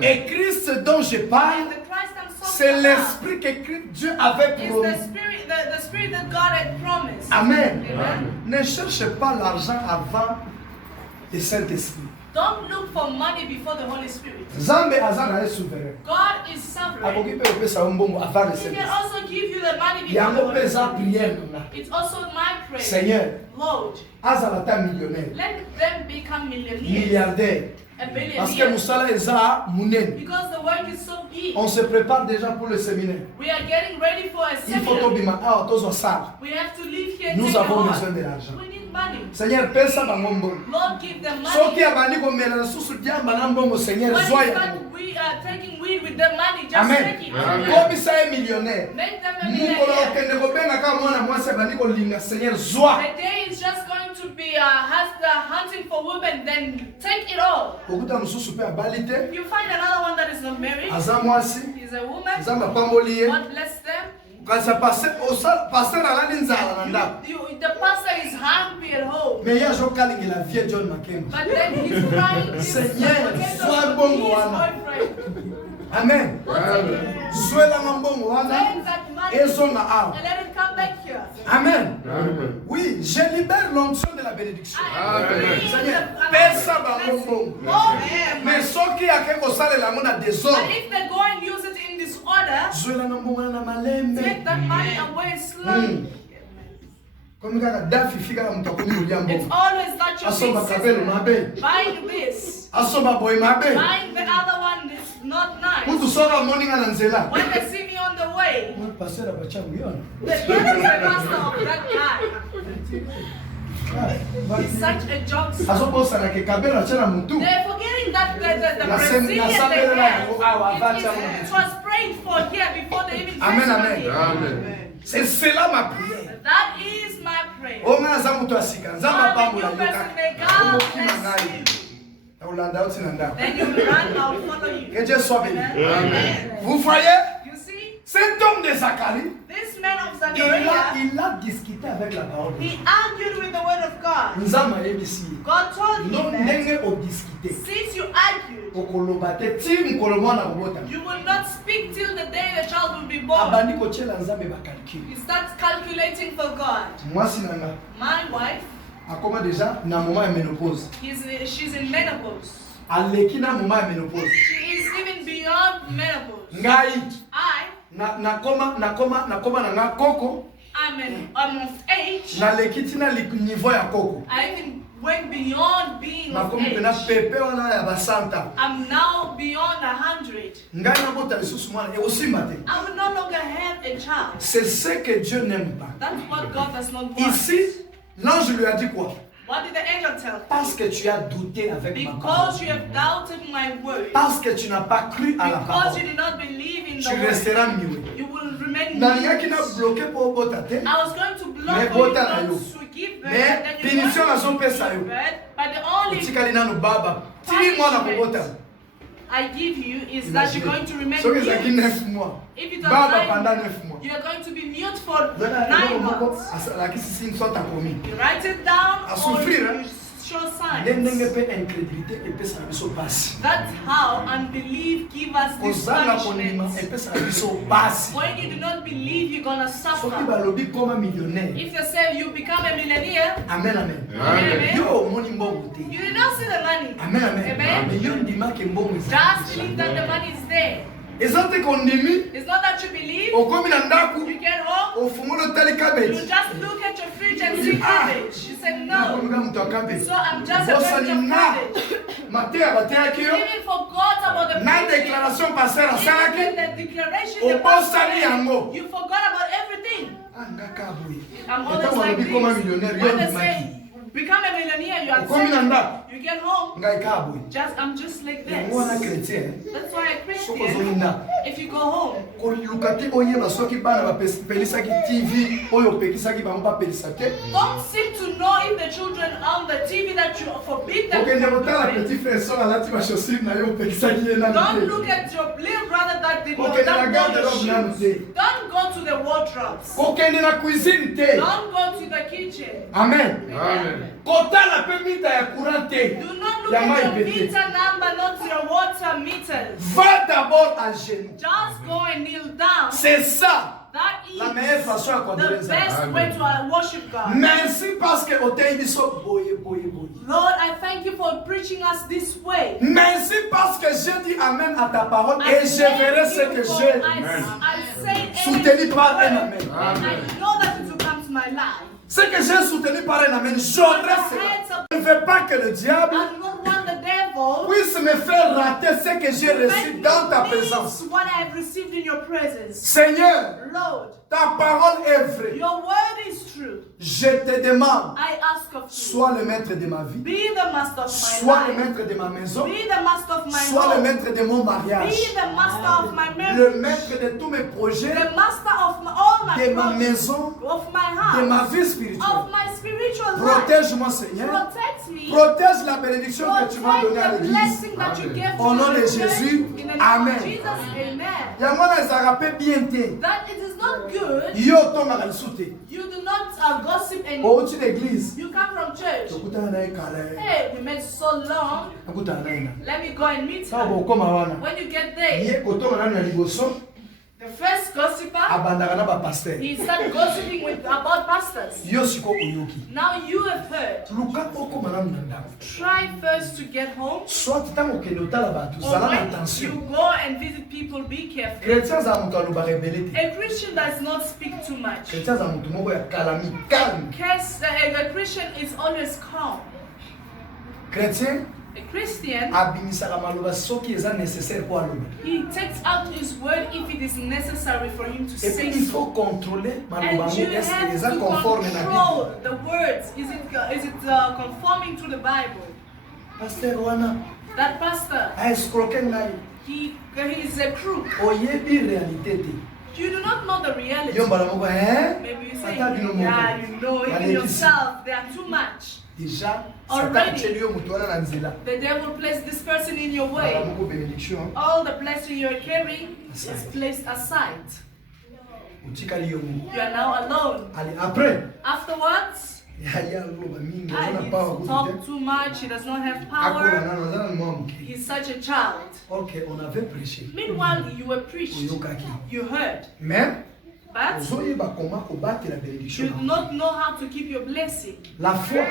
Et Christ dont je parle, And the Christ I'm c'est talking about l'esprit que Dieu avait is promis. the spirit that God had promised. Amen. Amen. Ne cherche pas l'argent avant le Saint-Esprit. Don't look for money before the Holy Spirit. Nzambe aza na ye souverain. God is sovereign. Akoki mpe kopesa yo mbongo avant le He can Saint-Esprit. also give you the money before the Yango mpe Holy eza Spirit. prière nanga. It's also my prayer. Seigneur, Lord, azala ta millionnaire, let them become millionaires. milliardaire. A Parce que billionaire. mosala eza munene. Because the work is so big. On se prépare déjà pour le séminaire. We are getting ready for a Il faut seminar. tobima awa tozwa sala. We have to leave here and Nous take a avons walk. besoin de l'argent. We need money. Seigneur, pesa bango mbongo. Lord, give them Soki money. abandi komela lisusu diamba na mbongo, Seigneur, When zwa you yango. start taking weed with the money, just Amen. take it. Kobisa ye millionnaire. Make them a Mukolo millionaire. okende kobengaka mwana mwasi abandi kolinga, Seigneur, zwa. The day is just going to be hunting for women, then take it all. Okuta mosusu mpe abali te, You find another one that is not married. aza mwasi, He's a woman. nzambe apamboli ye. God bless them. Kasi paster alali nzala na ndako. The pastor is hungry at home. Me ye azokalingela vie John Makemba. But then he's crying his Seigneur, potatoes sois to bon, his Moana. boyfriend. Amen. Amen. Zwelanga mbongo wana, Take that money ezonga awa. and let it come back here. Amen. Oui, je libère l'onction de la bénédiction. Seigneur, pesa bango mbongo. Amen. Mais soki ake kosalela yango na But désordre, if they go and use it in disorder, zwelanga mbongo wana na malembe. take that money away slowly. Komi kaka dafi fika na mutu akomi kolia It's mbongo. always not your Asomba big kapelo sister. mabe. Buying this, Asomba boye mabe. buying the other one is not nice. Mutu soka amoninga na nzela. When they see me on the way, Moi pasteur abachangu yona. this is the pastor of that guy. He's such a jokester. Azobosana ke kabelo acha na mutu. They're forgetting that the La Brazilian sem- they la have. sem- awa, avacha mo. It was prayed for here before they even Amen, prayed amen. here. Amen. C'est cela ma prière. That is my prayer. Onga aza mutu asika. Nzambe God, apambola you yo person, kaka. may God Omokima bless ngai. you. Nakolanda yo tina ndako. Then you will run, I will follow you. Que Dieu soit béni. Amen. Vous voyez, You see, cet homme de Zacharie, this man of il Zachariah, a discuté avec la parole. he argued with the word of God. Nzambe ayebisi ye. God told Non him that ndenge odiscute. since you argued, okoloba te ti mokolo mwana kobota. you will not speak till the day the child will be born. Abandi kotiela Nzambe bakalkule. He starts calculating for God. Mwasi na nga My wife, akoma deja na moment ya ménopause. she's in menopause. Aleki na moment ya ménopause. She is even beyond menopause. Ngai I nakoma na nga koko. I'm of age. Naleki tina niveau ya koko. I even went beyond being of Nakomi pena age. pepe wana ya basanta. I'm now beyond 100. Ngai nabota lisusu mwana ekosimba te. I will no longer have a child. C'est ce que Dieu n'aime pas. That's what God does not want. Ici, l'ange lui a dit quoi? What did the angel tell healthy. Parce que tu as douté avec ma parole. Because you have doubted my word. Parce que tu n'as pas cru à la Because parole. you did not believe in the Tu word. resteras muet. You will remain Nalingaki mute. na bloqué pour botate. I was going to block Mais for you bota na not yo. to give birth, Mais and then you punition want nazo to pesa yo. give birth, but the only Otikali nanu baba. Ti mwana kobota. I give you is that you're going to remain So ezaki mute. 9 mois. If it Baba was pendant 9, 9 mois. you are going to be mute for Zana 9 moko months. asalaki sisi nsota komi. You write it down A or souffrir, you hein? show Ndenge signs. pe incrédulité epesa biso basi. That's how unbelief gives us this Kozanga konima punishment. epesa biso basi. When you do not believe, you're gonna Soki suffer. balobi koma millionnaire. If you say you become a millionaire, Amen amen. Amen. Yo omoni mbongo te. you did not see the money. Amen amen. Amen. Mais yo ndimaki mbongo Just ezali. believe that the money is there. Eza te kondimi It's not that you believe. okomi na ndako You get home, ofungoli otali you cabbage. just look at your fridge and see cabbage. You say no. Nakomika moto ya cabbage. So I'm just a Bosani bunch of na cabbage. mateya bateyaki yo. You even forgot about the Na preaching. déclaration pasteur Even asalaki. the declaration Oh, the pastor bosani made, yango. you forgot about everything. Angaka boye. I'm always Etango like alobi koma this. millionnaire yo When they ndimaki. say, become a millionaire, you Okomi na ndako. accept. You get home, Ngai ka boye. I'm just like Yango wana this. chrétien. That's why a Soko ozongi Christian, ndako. if you go home, koluka te oyeba soki bana bapelisaki tv oyo opekisaki bango bapelisa te. don't seek to know if the children on the TV that you forbid them okende from kotala doing. petit frère so alati bachaussure na yo opekisaki ye nanu Don't te. look at your little brother that did not Okende na know garde your robe nanu shoes. te. Don't go to the wardrobes. kokende na cuisine te. Don't go to the kitchen. Amen. Amen. kotala mpe mita ya courant te. Do not look Ya at mai your pete. meter number, not your water meters. Va d'abord à genoux. Just go and kneel down. C'est ça That is la meilleure façon à the conduire ça. best way to worship God. Merci parce que otei biso boye boye boye. Lord, I thank you for preaching us this way. Merci parce que j'ai dit amen à ta parole I et je verrai thank ce you que for- j'ai. I say Soutenu par un amen. and I know that it will come to my life. Ce que j'ai soutenu par un amen, j'aurai cela. Je ne veux pas que le diable I do not want the devil puisse me faire rater ce que j'ai reçu to dans ta miss présence. what I have received in your presence. Seigneur, Lord, ta parole est vraie. your word is true. Je te demande, I ask of you, sois le maître de ma vie, be the master of my sois le life. maître de ma maison, Be the master of my sois le home. maître de mon Be mariage, the master of my le marriage. maître de tous mes projets, The master of all my de ma projects, maison, of my de ma house, vie spirituelle. of my spiritual life. Protège-moi, Seigneur. Protect me. Protège la bénédiction que tu m'as Protect donnée à the l'église. blessing that you gave Au nom to de the church. Jésus, In the name Amen. of Jesus, amen. yango na ezalaka mpe bien te. That it is not good. Yo otongaka lisu te. You do not gossip anymore. outi l'église You come from church. tokutana na ye kala Hey, we met so long. nakutana na ye na Let me go and meet ntango her. bokoma wana When you get there, ye kotonga nanu ya liboso the first gossiper, abandaka na bapaster. he started gossiping about pastors. Yo siko oyoki Now you have heard. luka okoma nanu na ndako Try first to get home. soit ntango okende otala bato Or zala na when attention. you go and visit people, be careful. chrétien azala moto aloba rebele te. A Christian does not speak too much. chrétien azala moto moko ya kalami calme. A Christian is always calm. chrétien A Christian, abimisaka maloba soki eza nécessaire po aloba. he takes out his word if it is necessary for him to Et puis say il so. faut contrôler maloba And you ngo est-ce que have eza to conforme na Bible. control the words. Is it conforming to the Bible? Pasteur wana That pastor, aescroke ngai he is a crook. oyebi réalité te. You do not know the reality. Yo mbala moko Maybe you say, ata bino yeah, moko. you know, even Balekisi. yourself, they are too much. Déjà Already. Satan atieli yo moto wana na nzela. The devil placed this person in your Mbala way. moko bénédiction All the blessing you're carrying is Aside. placed aside. otikali yo moko. You are now alone. Allez après Afterwards, yaya aloba mingi he aza na power kutu talks te. too much, he does not have Akola power. nano aza na mwa moke. He's such a child. Ok on avait prêché. Meanwhile, you were preached, Oyokaki. you heard, Mais but ozoyeba comment kobatela bénédiction. you do not know how to keep your blessing. La foi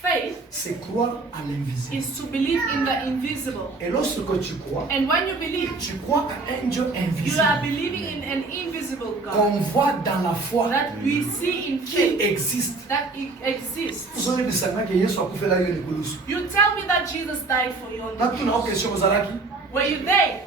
Faith c'est croire à l'invisible. is to believe in the invisible. Et lorsque tu crois, And when you believe, tu crois à un Dieu you invisible are believing in an invisible God qu'on voit dans la foi that we see in qui faith, existe. that it exists. ozoyebisanga ke yesu akufela yo likulusu. You tell me that Jesus died for you on the natuna o cross. question ozalaki Were you there?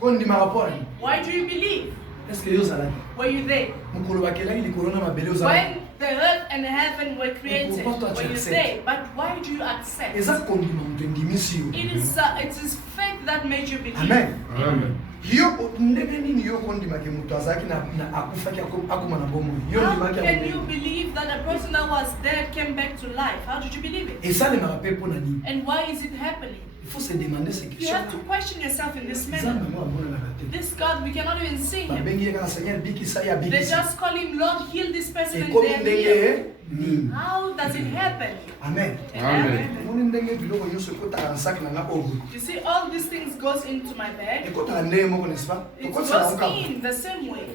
ondima rapport ani Why do you believe? est ce que yo ozalaki Were you there? mokolo bakelaki likolo na mabele ozalaki When The earth and heaven were created. pourquoi toi tu When you acceptes? say, but why do you accept? Et ça, comme on te dit, monsieur. It is faith that made you believe. Amen. Amen. Yo ndenge nini yo kondimaki mutu azalaki na akufaki akuma na bomoi yo How ndimaki can you believe that a person that was dead came back to life? How did you believe it? esalemaka mpe mpo na nini And why is it happening? il faut se demander ces You questions have to question yourself in this nzambe manner. ngo amonanaka te This God, we cannot even see him. babengi ye kaka seigneur bikisa ye They abikisa just call him Lord, heal this person and ekomi they're ndenge healed. nini How does it happen? amen Amen. omoni ndenge biloko nyonso ekotaka na saki na nga oyo You see, all these things goes into my bag. ekotaka ndenge moko n'est-ce pas It ekotaka goes yango in the same way.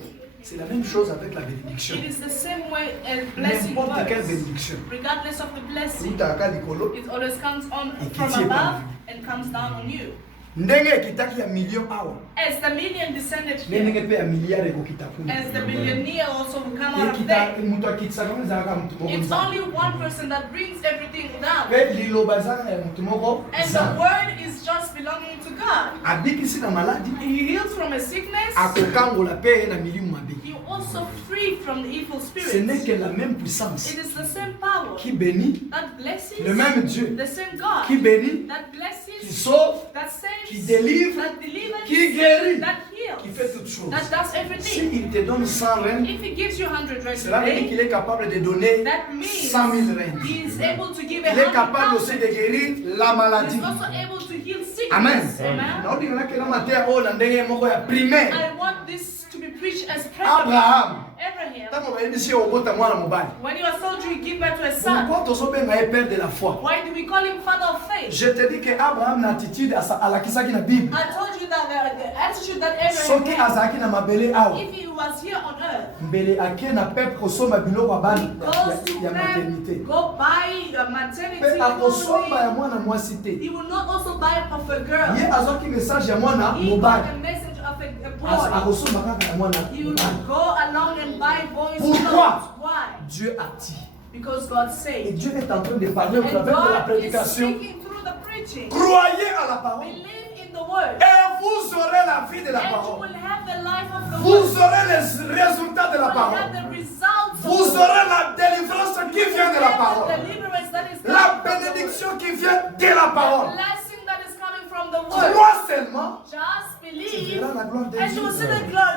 c'est la même chose avec la bénédiction It is the same way as blessing n'importe quelle works. bénédiction Regardless of the blessing, utaka ka likolo it always comes on Et from qui tire above par and comes down on you. ndenge ekitaki ya million awa As the million descended nde here, ndenge mpe ya milliard ekokita kuna as the millionaire also will come out of ekita there. moto akitisaka ngo ezalaka motu moko It's nzambe only one person that brings everything down. mpe liloba ezalaka ya motu moko And the nzambe word is just belonging to God. abikisi na maladi He heals from a sickness. akokangola mpe ye na milimu mabe He also free from the evil ce n'est spirits. que la même puissance It is the same power qui bénit that blesses, le même Dieu the same God qui bénit that qui blesses, sauve that saves, qui délivre that delivers, qui guérit that qui heals, fait toutes choses that does everything. s'il te donne 100 reines If he gives you 100 rents cela a veut dire day, qu'il est capable de donner that means 100 000 reines he is able to give il est capable aussi 100,000. de guérir la He maladie is also able to heal amen sickness. Amen. naodinganaki na mateya oyo na ndenge moko ya primaire I want this to be preached as practical. abraham Abraham, ntango bayebisi ye obota mwana mobali when he was told to give birth to a son, pourquoi tozobenga ye père de la foi why do we call him father of faith? je te dis que abraham na attitude alakisaki na bible I told you that the attitude that Abraham soki had, azalaki na mabele awa if he was here on earth, mbele ake na pepe kosomba biloko ya bana goes to ya them, maternité go buy a maternity mpe akosomba ya clothing. mwana mwasi te He will not also buy of a girl. ye azwaki message ya mwana He got mobali a message of a boy. akosomba kaka ya mwana He will mobali go along and buy boys' Pourquoi? clothes. Why? Dieu a dit Because God et said. Dieu est en train de parler au And travers de la God is prédication speaking through the preaching. croyez à la parole Believe in the word. et vous aurez la vie de la And you parole will have the life of the vous word. aurez les résultats de You la will parole have the results of vous the aurez la délivrance qui vient de la have parole the deliverance that is la coming from the bénédiction word. qui vient de la The parole blessing that is coming from the word. crois seulement Just tu believe. verras la gloire de And you will see Dieu the glory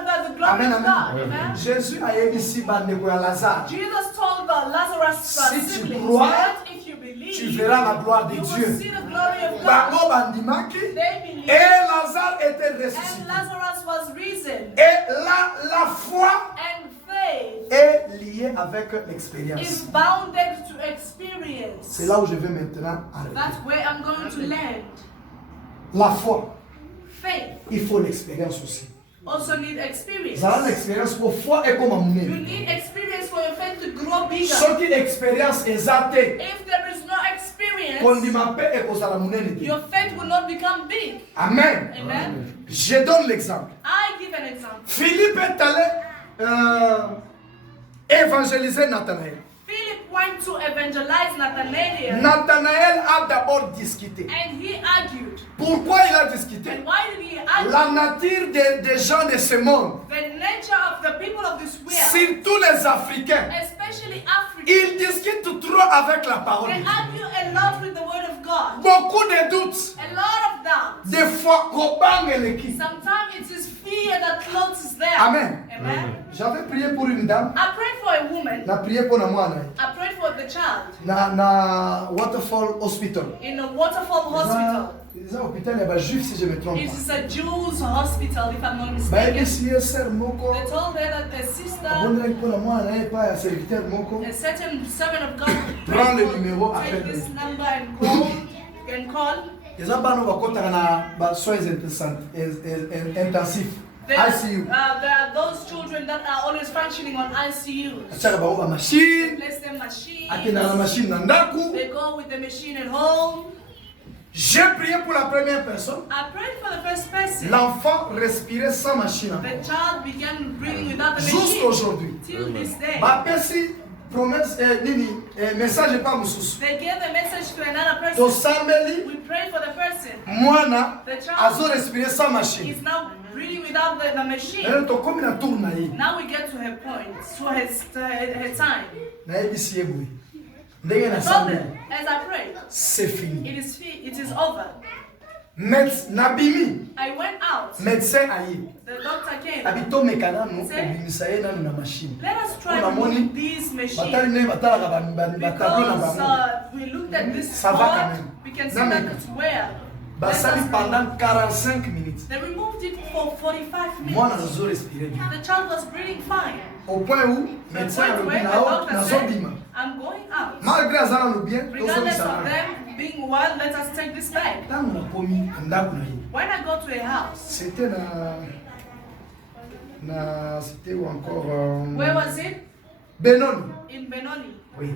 amen of God. amen Amen. Jésus ayebisi bandeko ya Lazare Jesus told the Lazarus' Si tu siblings crois, that if you believe, tu verras la gloire de you Dieu. will see the glory of God. bango bandimaki They believed, et Lazare était and ressuscité Lazarus was risen. et la foi And faith est liée avec is l'expérience bounded to experience. c'est là où je vais maintenant arrêter That's where I'm going to land. la foi Faith il faut l'expérience aussi also need experience. zala na expérience po foi ekoma You monene need experience for your faith to grow bigger. soki expérience eza te If there is no experience, kondima mpe ekozala monene te your faith will not become big. amen Amen. je donne l'exemple I give an example. Philippe est allé évangéliser Nathanaël. Philip went to evangelize Nathanael, Nathanaël a d'abord discuté. and he argued. Pourquoi il a discuté? And why did he argue? La nature des gens de ce monde, The nature of the people of this world, surtout les Africains, especially Africa, ils discutent trop avec la parole. they argue a lot with the word of God. Beaucoup de doutes. A lot of doubt. Des fois, Kobang et l'équipe. Sometimes it is fear that closes there. Amen. Amen. J'avais prié pour une dame. I prayed for a woman. Na prié pour na mwana. I prayed for the child Na Waterfall Hospital. in a waterfall hospital. Ils ont hôpital ya ba juif si je me trompe It pas. is a Jews hospital, if I'm not Ba mistaken. ebisi ye sœur moko. They told her that the sister, Abondeli mpona mwana na ye pa ya serviteur moko. a certain servant of God, Prends le prayed numéro, for, take appelle-le. this number and call. Eza bana bakotaka na ba soins intensifs. ICU. There are those children that are always functioning on ICU. Atiaka bango ba machine. Place them machines. Akendaka na machine na ndaku. They go with the machine at home. J'ai prié pour la première personne. I prayed for the first person. L'enfant respirait sans machine. The child began breathing without the machine. Jusqu'aujourd'hui. Till this day. Bapesi promesse nini message pas mususu. They gave a message to another person. Tosambeli We pray for the person. mwana The child azo respirer sans machine. is now breeding without the machine. Now we get to her point, to her time. I told them, as I prayed, it is over. I went out. The doctor came. Said, let us try to move these machines. Because we looked at this spot, we can see that it's where. Pendant 45 minutes. They removed it for 45 minutes. The child was breathing fine. Au point où médecin I'm going out. Malgré ça, nous bien. Regardless of them being well, let us take this back. When I go to a house. C'était c'était où encore? Where was it? Benoni. In Benoni. Oui.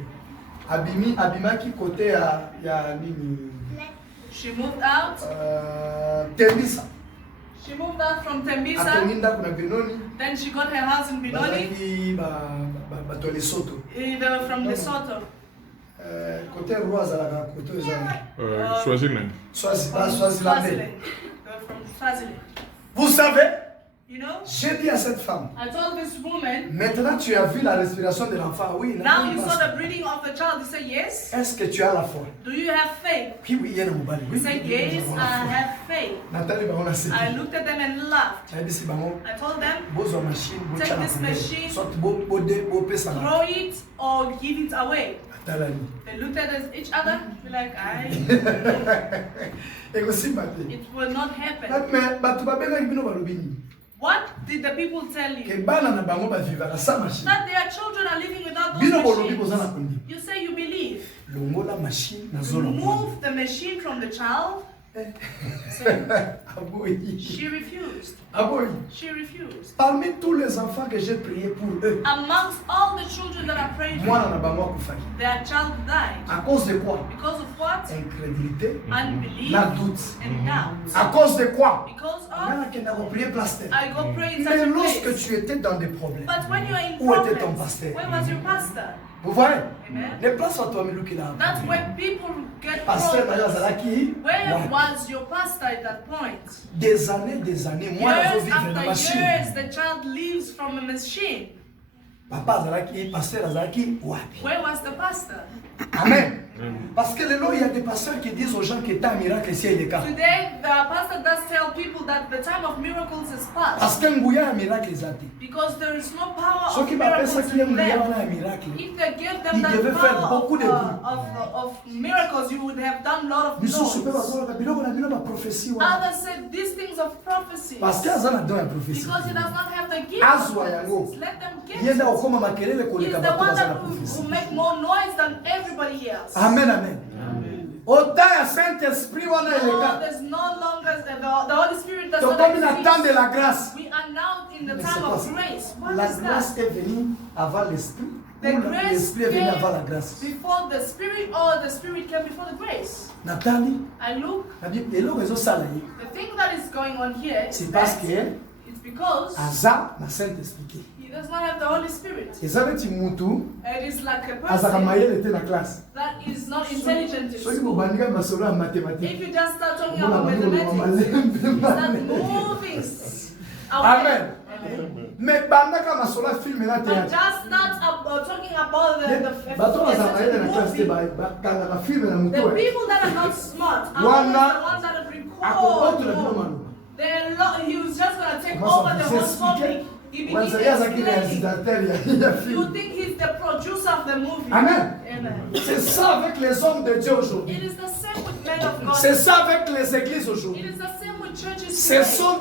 Abimaki côté ya nini? She moved out. Tembisa. She moved out from Tembisa. Then she got her house in Benoni. They were from Lesotho. Côté Rwanda, côté Swaziland. Swaziland. They were from Swaziland. Vous savez? You know, j'ai dit à cette femme, I told this woman, maintenant tu as vu la respiration de l'enfant, oui. Now you saw the breathing of the child. You say yes. Est-ce que tu as la foi? Do you have faith? Oui, you say yes, I have faith. I looked at them and laughed. I told them, take this machine, throw it or give it away. They looked at each other, be like, it will not happen. What did the people tell you? That their children are living without those machines. You say you believe. Remove the machine from the child. She refused. She refused. Parmi tous les enfants que j'ai prié pour eux, amongst all the children that I prayed for, their child died. À cause de quoi? Because of what? Incrédulité, unbelief, doute. And doubt. À cause de quoi? Because of I go pray in Mais such a lorsque place. tu étais dans des problèmes, But when you are in où était ton problems, pasteur? where was your pastor? Vous voyez? Amen. Les places sont toi qui là. That's where people get Pasteur problems. Zalaki. Where was your pastor at that point? Des années, moi Years je vis dans la after machine. years, the child lives from a machine. Papa Zalaki, pasteur Zalaki, wapi? Where was the pastor? Amen. Parce que il y a des pasteurs qui disent aux gens que un miracle ici et cas. Today, the pastor does tell people that the time of miracles is past. Parce que un miracle zati. Because there is no power Ceux of qui m'appellent ça miracles qui aiment in them. un miracle. If they give them Ils that devaient faire power beaucoup de of miracles, you would have done a lot of noise. Others said these things of prophecy. Parce que azana don ya prophétie. Because he does not have the gift. Azwa yango. Let them get Yenda it. okoma makelele He's koleka the bato one bazana that prophétie. will make more noise than everybody else. Amen, amen. Autant ya Saint-Esprit wana eleka. There's no longer the Holy Spirit does not Tokomi na temps de exist. la grâce. We are now in the time of grace. What La is grâce that? est venue avant l'Esprit. The Ou grace l'Esprit est venu came avant la grâce. before the Spirit, or the Spirit came before the grace. Nathalie, I look, eloko ezosala ye. the thing that is going on here is C'est parce that que it's because aza na Saint-Esprit. he does not have the Holy Spirit. Eza neti mutu It is like a azaka person mayele te na classe. that is not intelligent in Soki school. bobandika masolo ya mathématique. If you just start talking Mona about bango mathematics, you start malembe. moving away. Amen. Mais bandaka masolo ya film na But théâtre. just start talking about the Bato bazaka mayele na classe te movie. bakanga film na The mutu. people that are not smart are Wana always the ones that akokoto na bino record. maloba. He was just going to take Comment ça over the vous whole expliquer? topic. He begins Wanzaya zaki explaining. réalisateur ya film. You think he's the producer of the movie. Amen. Amen. C'est ça avec les hommes de Dieu aujourd'hui. It is the same with men of God. C'est ça avec les églises It aujourd'hui. is the same with churches Ce today. sont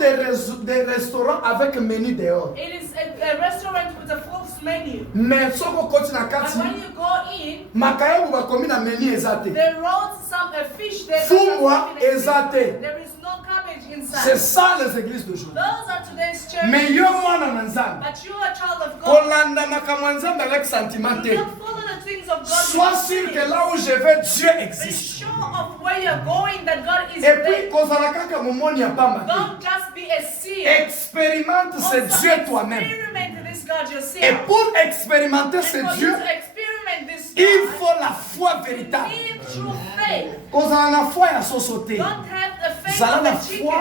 des restaurants avec menu dehors. It is a restaurant with a false menu. Mais si on continue à But kati, when you go in, makayabu bakomi na menu ezate. they wrote a fish there. Fumwa ezate. There is no cabbage C'est inside. ça les églises d'aujourd'hui. Those are today's churches. Mais yo mwana na nzambe. But you are a child of God. Kolanda makamwa nzambe avec sentiment You te. don't follow the things of God. Sois sûr que là où je vais, Dieu Be existe. sure of where you're going, that God is Et puis, there. kozala kaka momoni ya pamba te. Don't just be a seer. Expérimente ce Also Dieu toi-même. experiment this God Et yourself. pour expérimenter And ce for Dieu, you to experiment this il God, faut la foi you véritable. need true faith. Kozala na foi ya soso te. Don't have the faith Zala of na a chicken. foi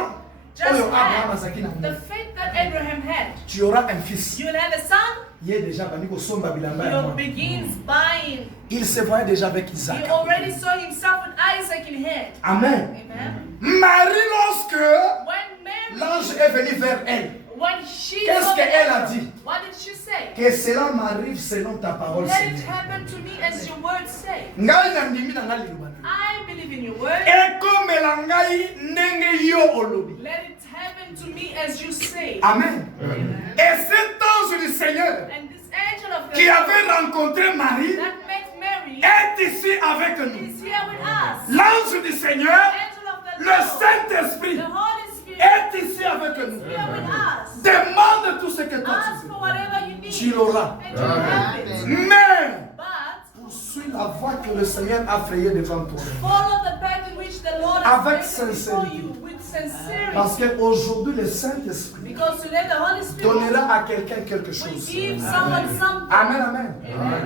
Just Oyo Abraham have azaki na the ngo. faith that Abraham had. Tu auras un fils. You will have a son. Ye déjà bani ko somba bilamba ya He mwana. begins buying. Il se voyait déjà avec Isaac. He already saw himself with Isaac in hand. Amen. Amen. Marie, lorsque When Mary, l'ange est venu vers elle, when she qu'est-ce saw the qu'elle a angel, dit? what did she say? Que cela m'arrive selon ta parole, Let it Seigneur. happen to me as your word say. Ngai na ndimi na ngai liloba. I believe in your word. Ekomela ngai ndenge yo olobi. Let it happen to me as you say. Amen. Et cet ange du Seigneur And this angel of the qui Lord avait rencontré Marie that met Mary est ici avec nous. is here with us. L'ange du Seigneur, Angel of the le Lord, Saint-Esprit, the Holy Spirit est ici avec is nous. here with us. Demande tout ce que toi Ask tu for veux. whatever you need. Tu l'auras. And you have it. Mais But poursuis la voie que le Seigneur a frayée devant toi. follow the path in which the Lord Avec has made before sincérité. you with sincerity. Parce qu'aujourd'hui, le Saint-Esprit Because today the Holy Spirit donnera à quelqu'un quelque will chose. give someone something. Amen, amen.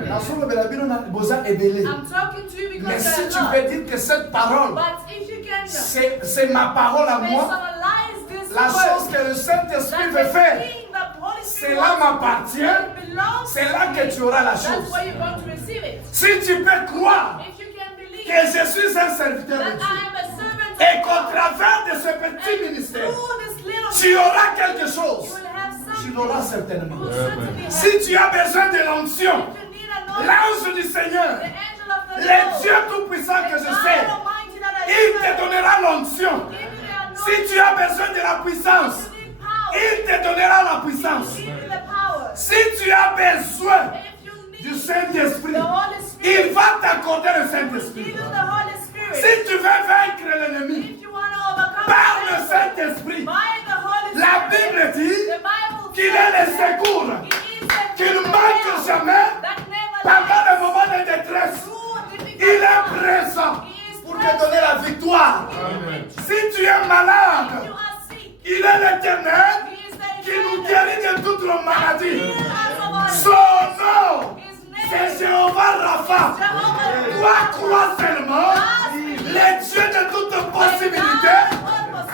La source de la Bible, on a besoin d'ébélé. I'm talking to you Mais because si you're tu a peux lot. dire que cette parole, But if you can c'est ma parole à moi, personalize this la chose word, que le Saint-Esprit that veut the faire, thing that Holy Spirit cela wants m'appartient, that belongs c'est to là me, que tu auras la that's chose. where you're going to receive it. Si tu peux croire If you can believe que je suis un serviteur de that Dieu, I am a servant et of qu'au God, travers de ce petit and ministère, through this little tu auras quelque you chose, will have tu something. l'auras You certainement. will certainly have. Si tu as besoin de l'onction, If you need an anointing, l'ange du Seigneur, the angel of the le Lord, Dieu tout-puissant que the je God sais, Almighty that I il te serve, donnera l'onction. give you the anointing. Si tu as besoin de la puissance, If you need power, il te donnera la puissance. give you the power. Si tu as besoin If you du need Saint-Esprit, the Holy il Spirit, va t'accorder le give Saint-Esprit. you the Holy Spirit. Si tu veux vaincre l'ennemi If you want to overcome par le the Saint-Esprit, by the Holy la Spirit, Bible dit the Bible qu'il est le says secours, he is the qu'il ne help manque jamais that never pendant les lies. moments de détresse. Through difficult Il est times, présent he is pour te donner la victoire. Amen. Si tu es If malade, you are sick, il est l'Éternel he is the qui nous defender. guérit de toutes nos maladies. Heal us of our Son nom, His c'est name, Jéhovah Rapha. Jehovah. Toi, crois seulement, les dieux de toutes possibilités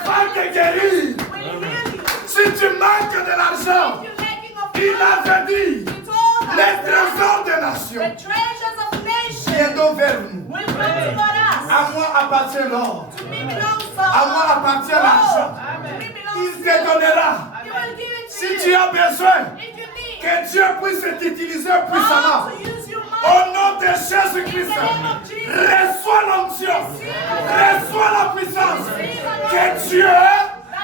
va te guérir. Will heal you. Si tu manques de l'argent, If you're lacking of il money, avait dit, he told les us trésors des the nations treasures of nations viendront vers nous. will come toward us. À moi appartient l'or, To me belongs à moi all. appartient l'argent. To me belongs Il te donnera. He will give it to Si you. tu as besoin If you need que Dieu puisse t'utiliser puissamment, God to use your au mind, nom de in Jésus-Christ, the name of Jesus, reçois l'onction, reçois la puissance. Que Dieu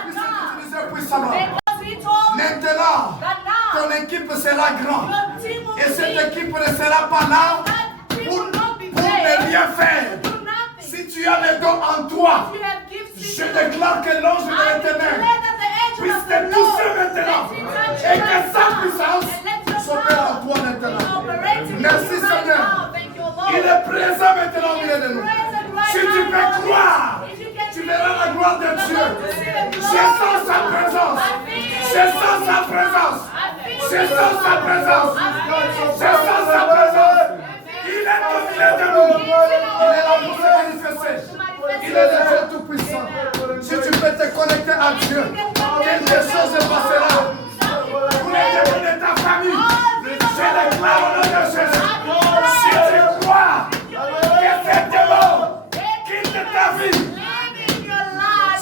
puisse t'utiliser puissamment. because he told Maintenant, that now ton équipe sera grande. your team will Et cette be, équipe ne sera pas là that team pour, will not be pour ne there rien faire. to do nothing. Si tu as les dons en toi, If you have gifts je in you, déclare que l'ange de I declare l'Éternel that the angel puisse of te the toucher Lord maintenant let it touch et you que right sa now, puissance and let your s'opère en power toi be maintenant. operating in Merci you right Seigneur. now. Thank you, Lord. Il est présent maintenant au milieu de nous. Present right Si tu now, peux Lord. croire, If you can tu see verras la gloire de the Dieu. Lord to see the Je glory. sens sa présence. I feel Je sens sa présence. I feel Je sens sa présence. Je sens sa présence. Il est au milieu de nous. Il est là pour se manifester. Il est le Dieu tout-puissant. Si tu peux te connecter à Dieu, quelque chose se passera. Pour les démons de ta famille, je déclare au nom de Jésus. Si tu crois que ces démons quittent ta vie,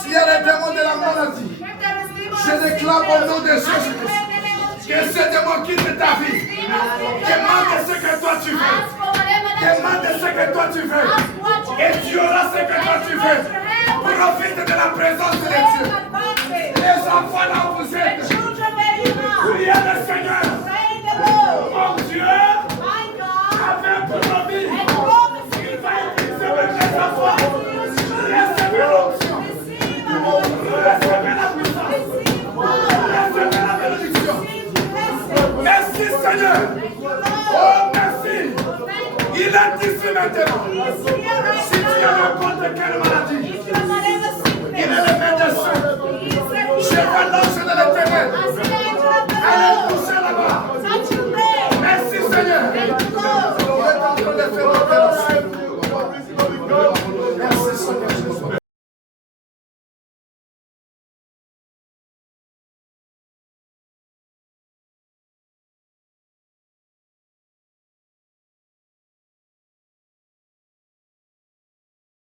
s'il y a les démons de la maladie, je déclare au nom de Jésus-Christ que ces démons quittent ta vie. Demande ce que toi tu veux. Demande ce que toi tu veux. Et tu auras ce que toi tu veux. Profite de la présence de Dieu. Les enfants là où vous êtes, priez le Seigneur. Mon Dieu avait promis qu'il va utiliser mes enfants. Recevez l'onction. Recevez la puissance. Recevez la bénédiction. Merci Seigneur. Oh merci. Il est ici maintenant. Si tu as n'importe quelle maladie, il est le médecin. Je vois l'ange de l'Éternel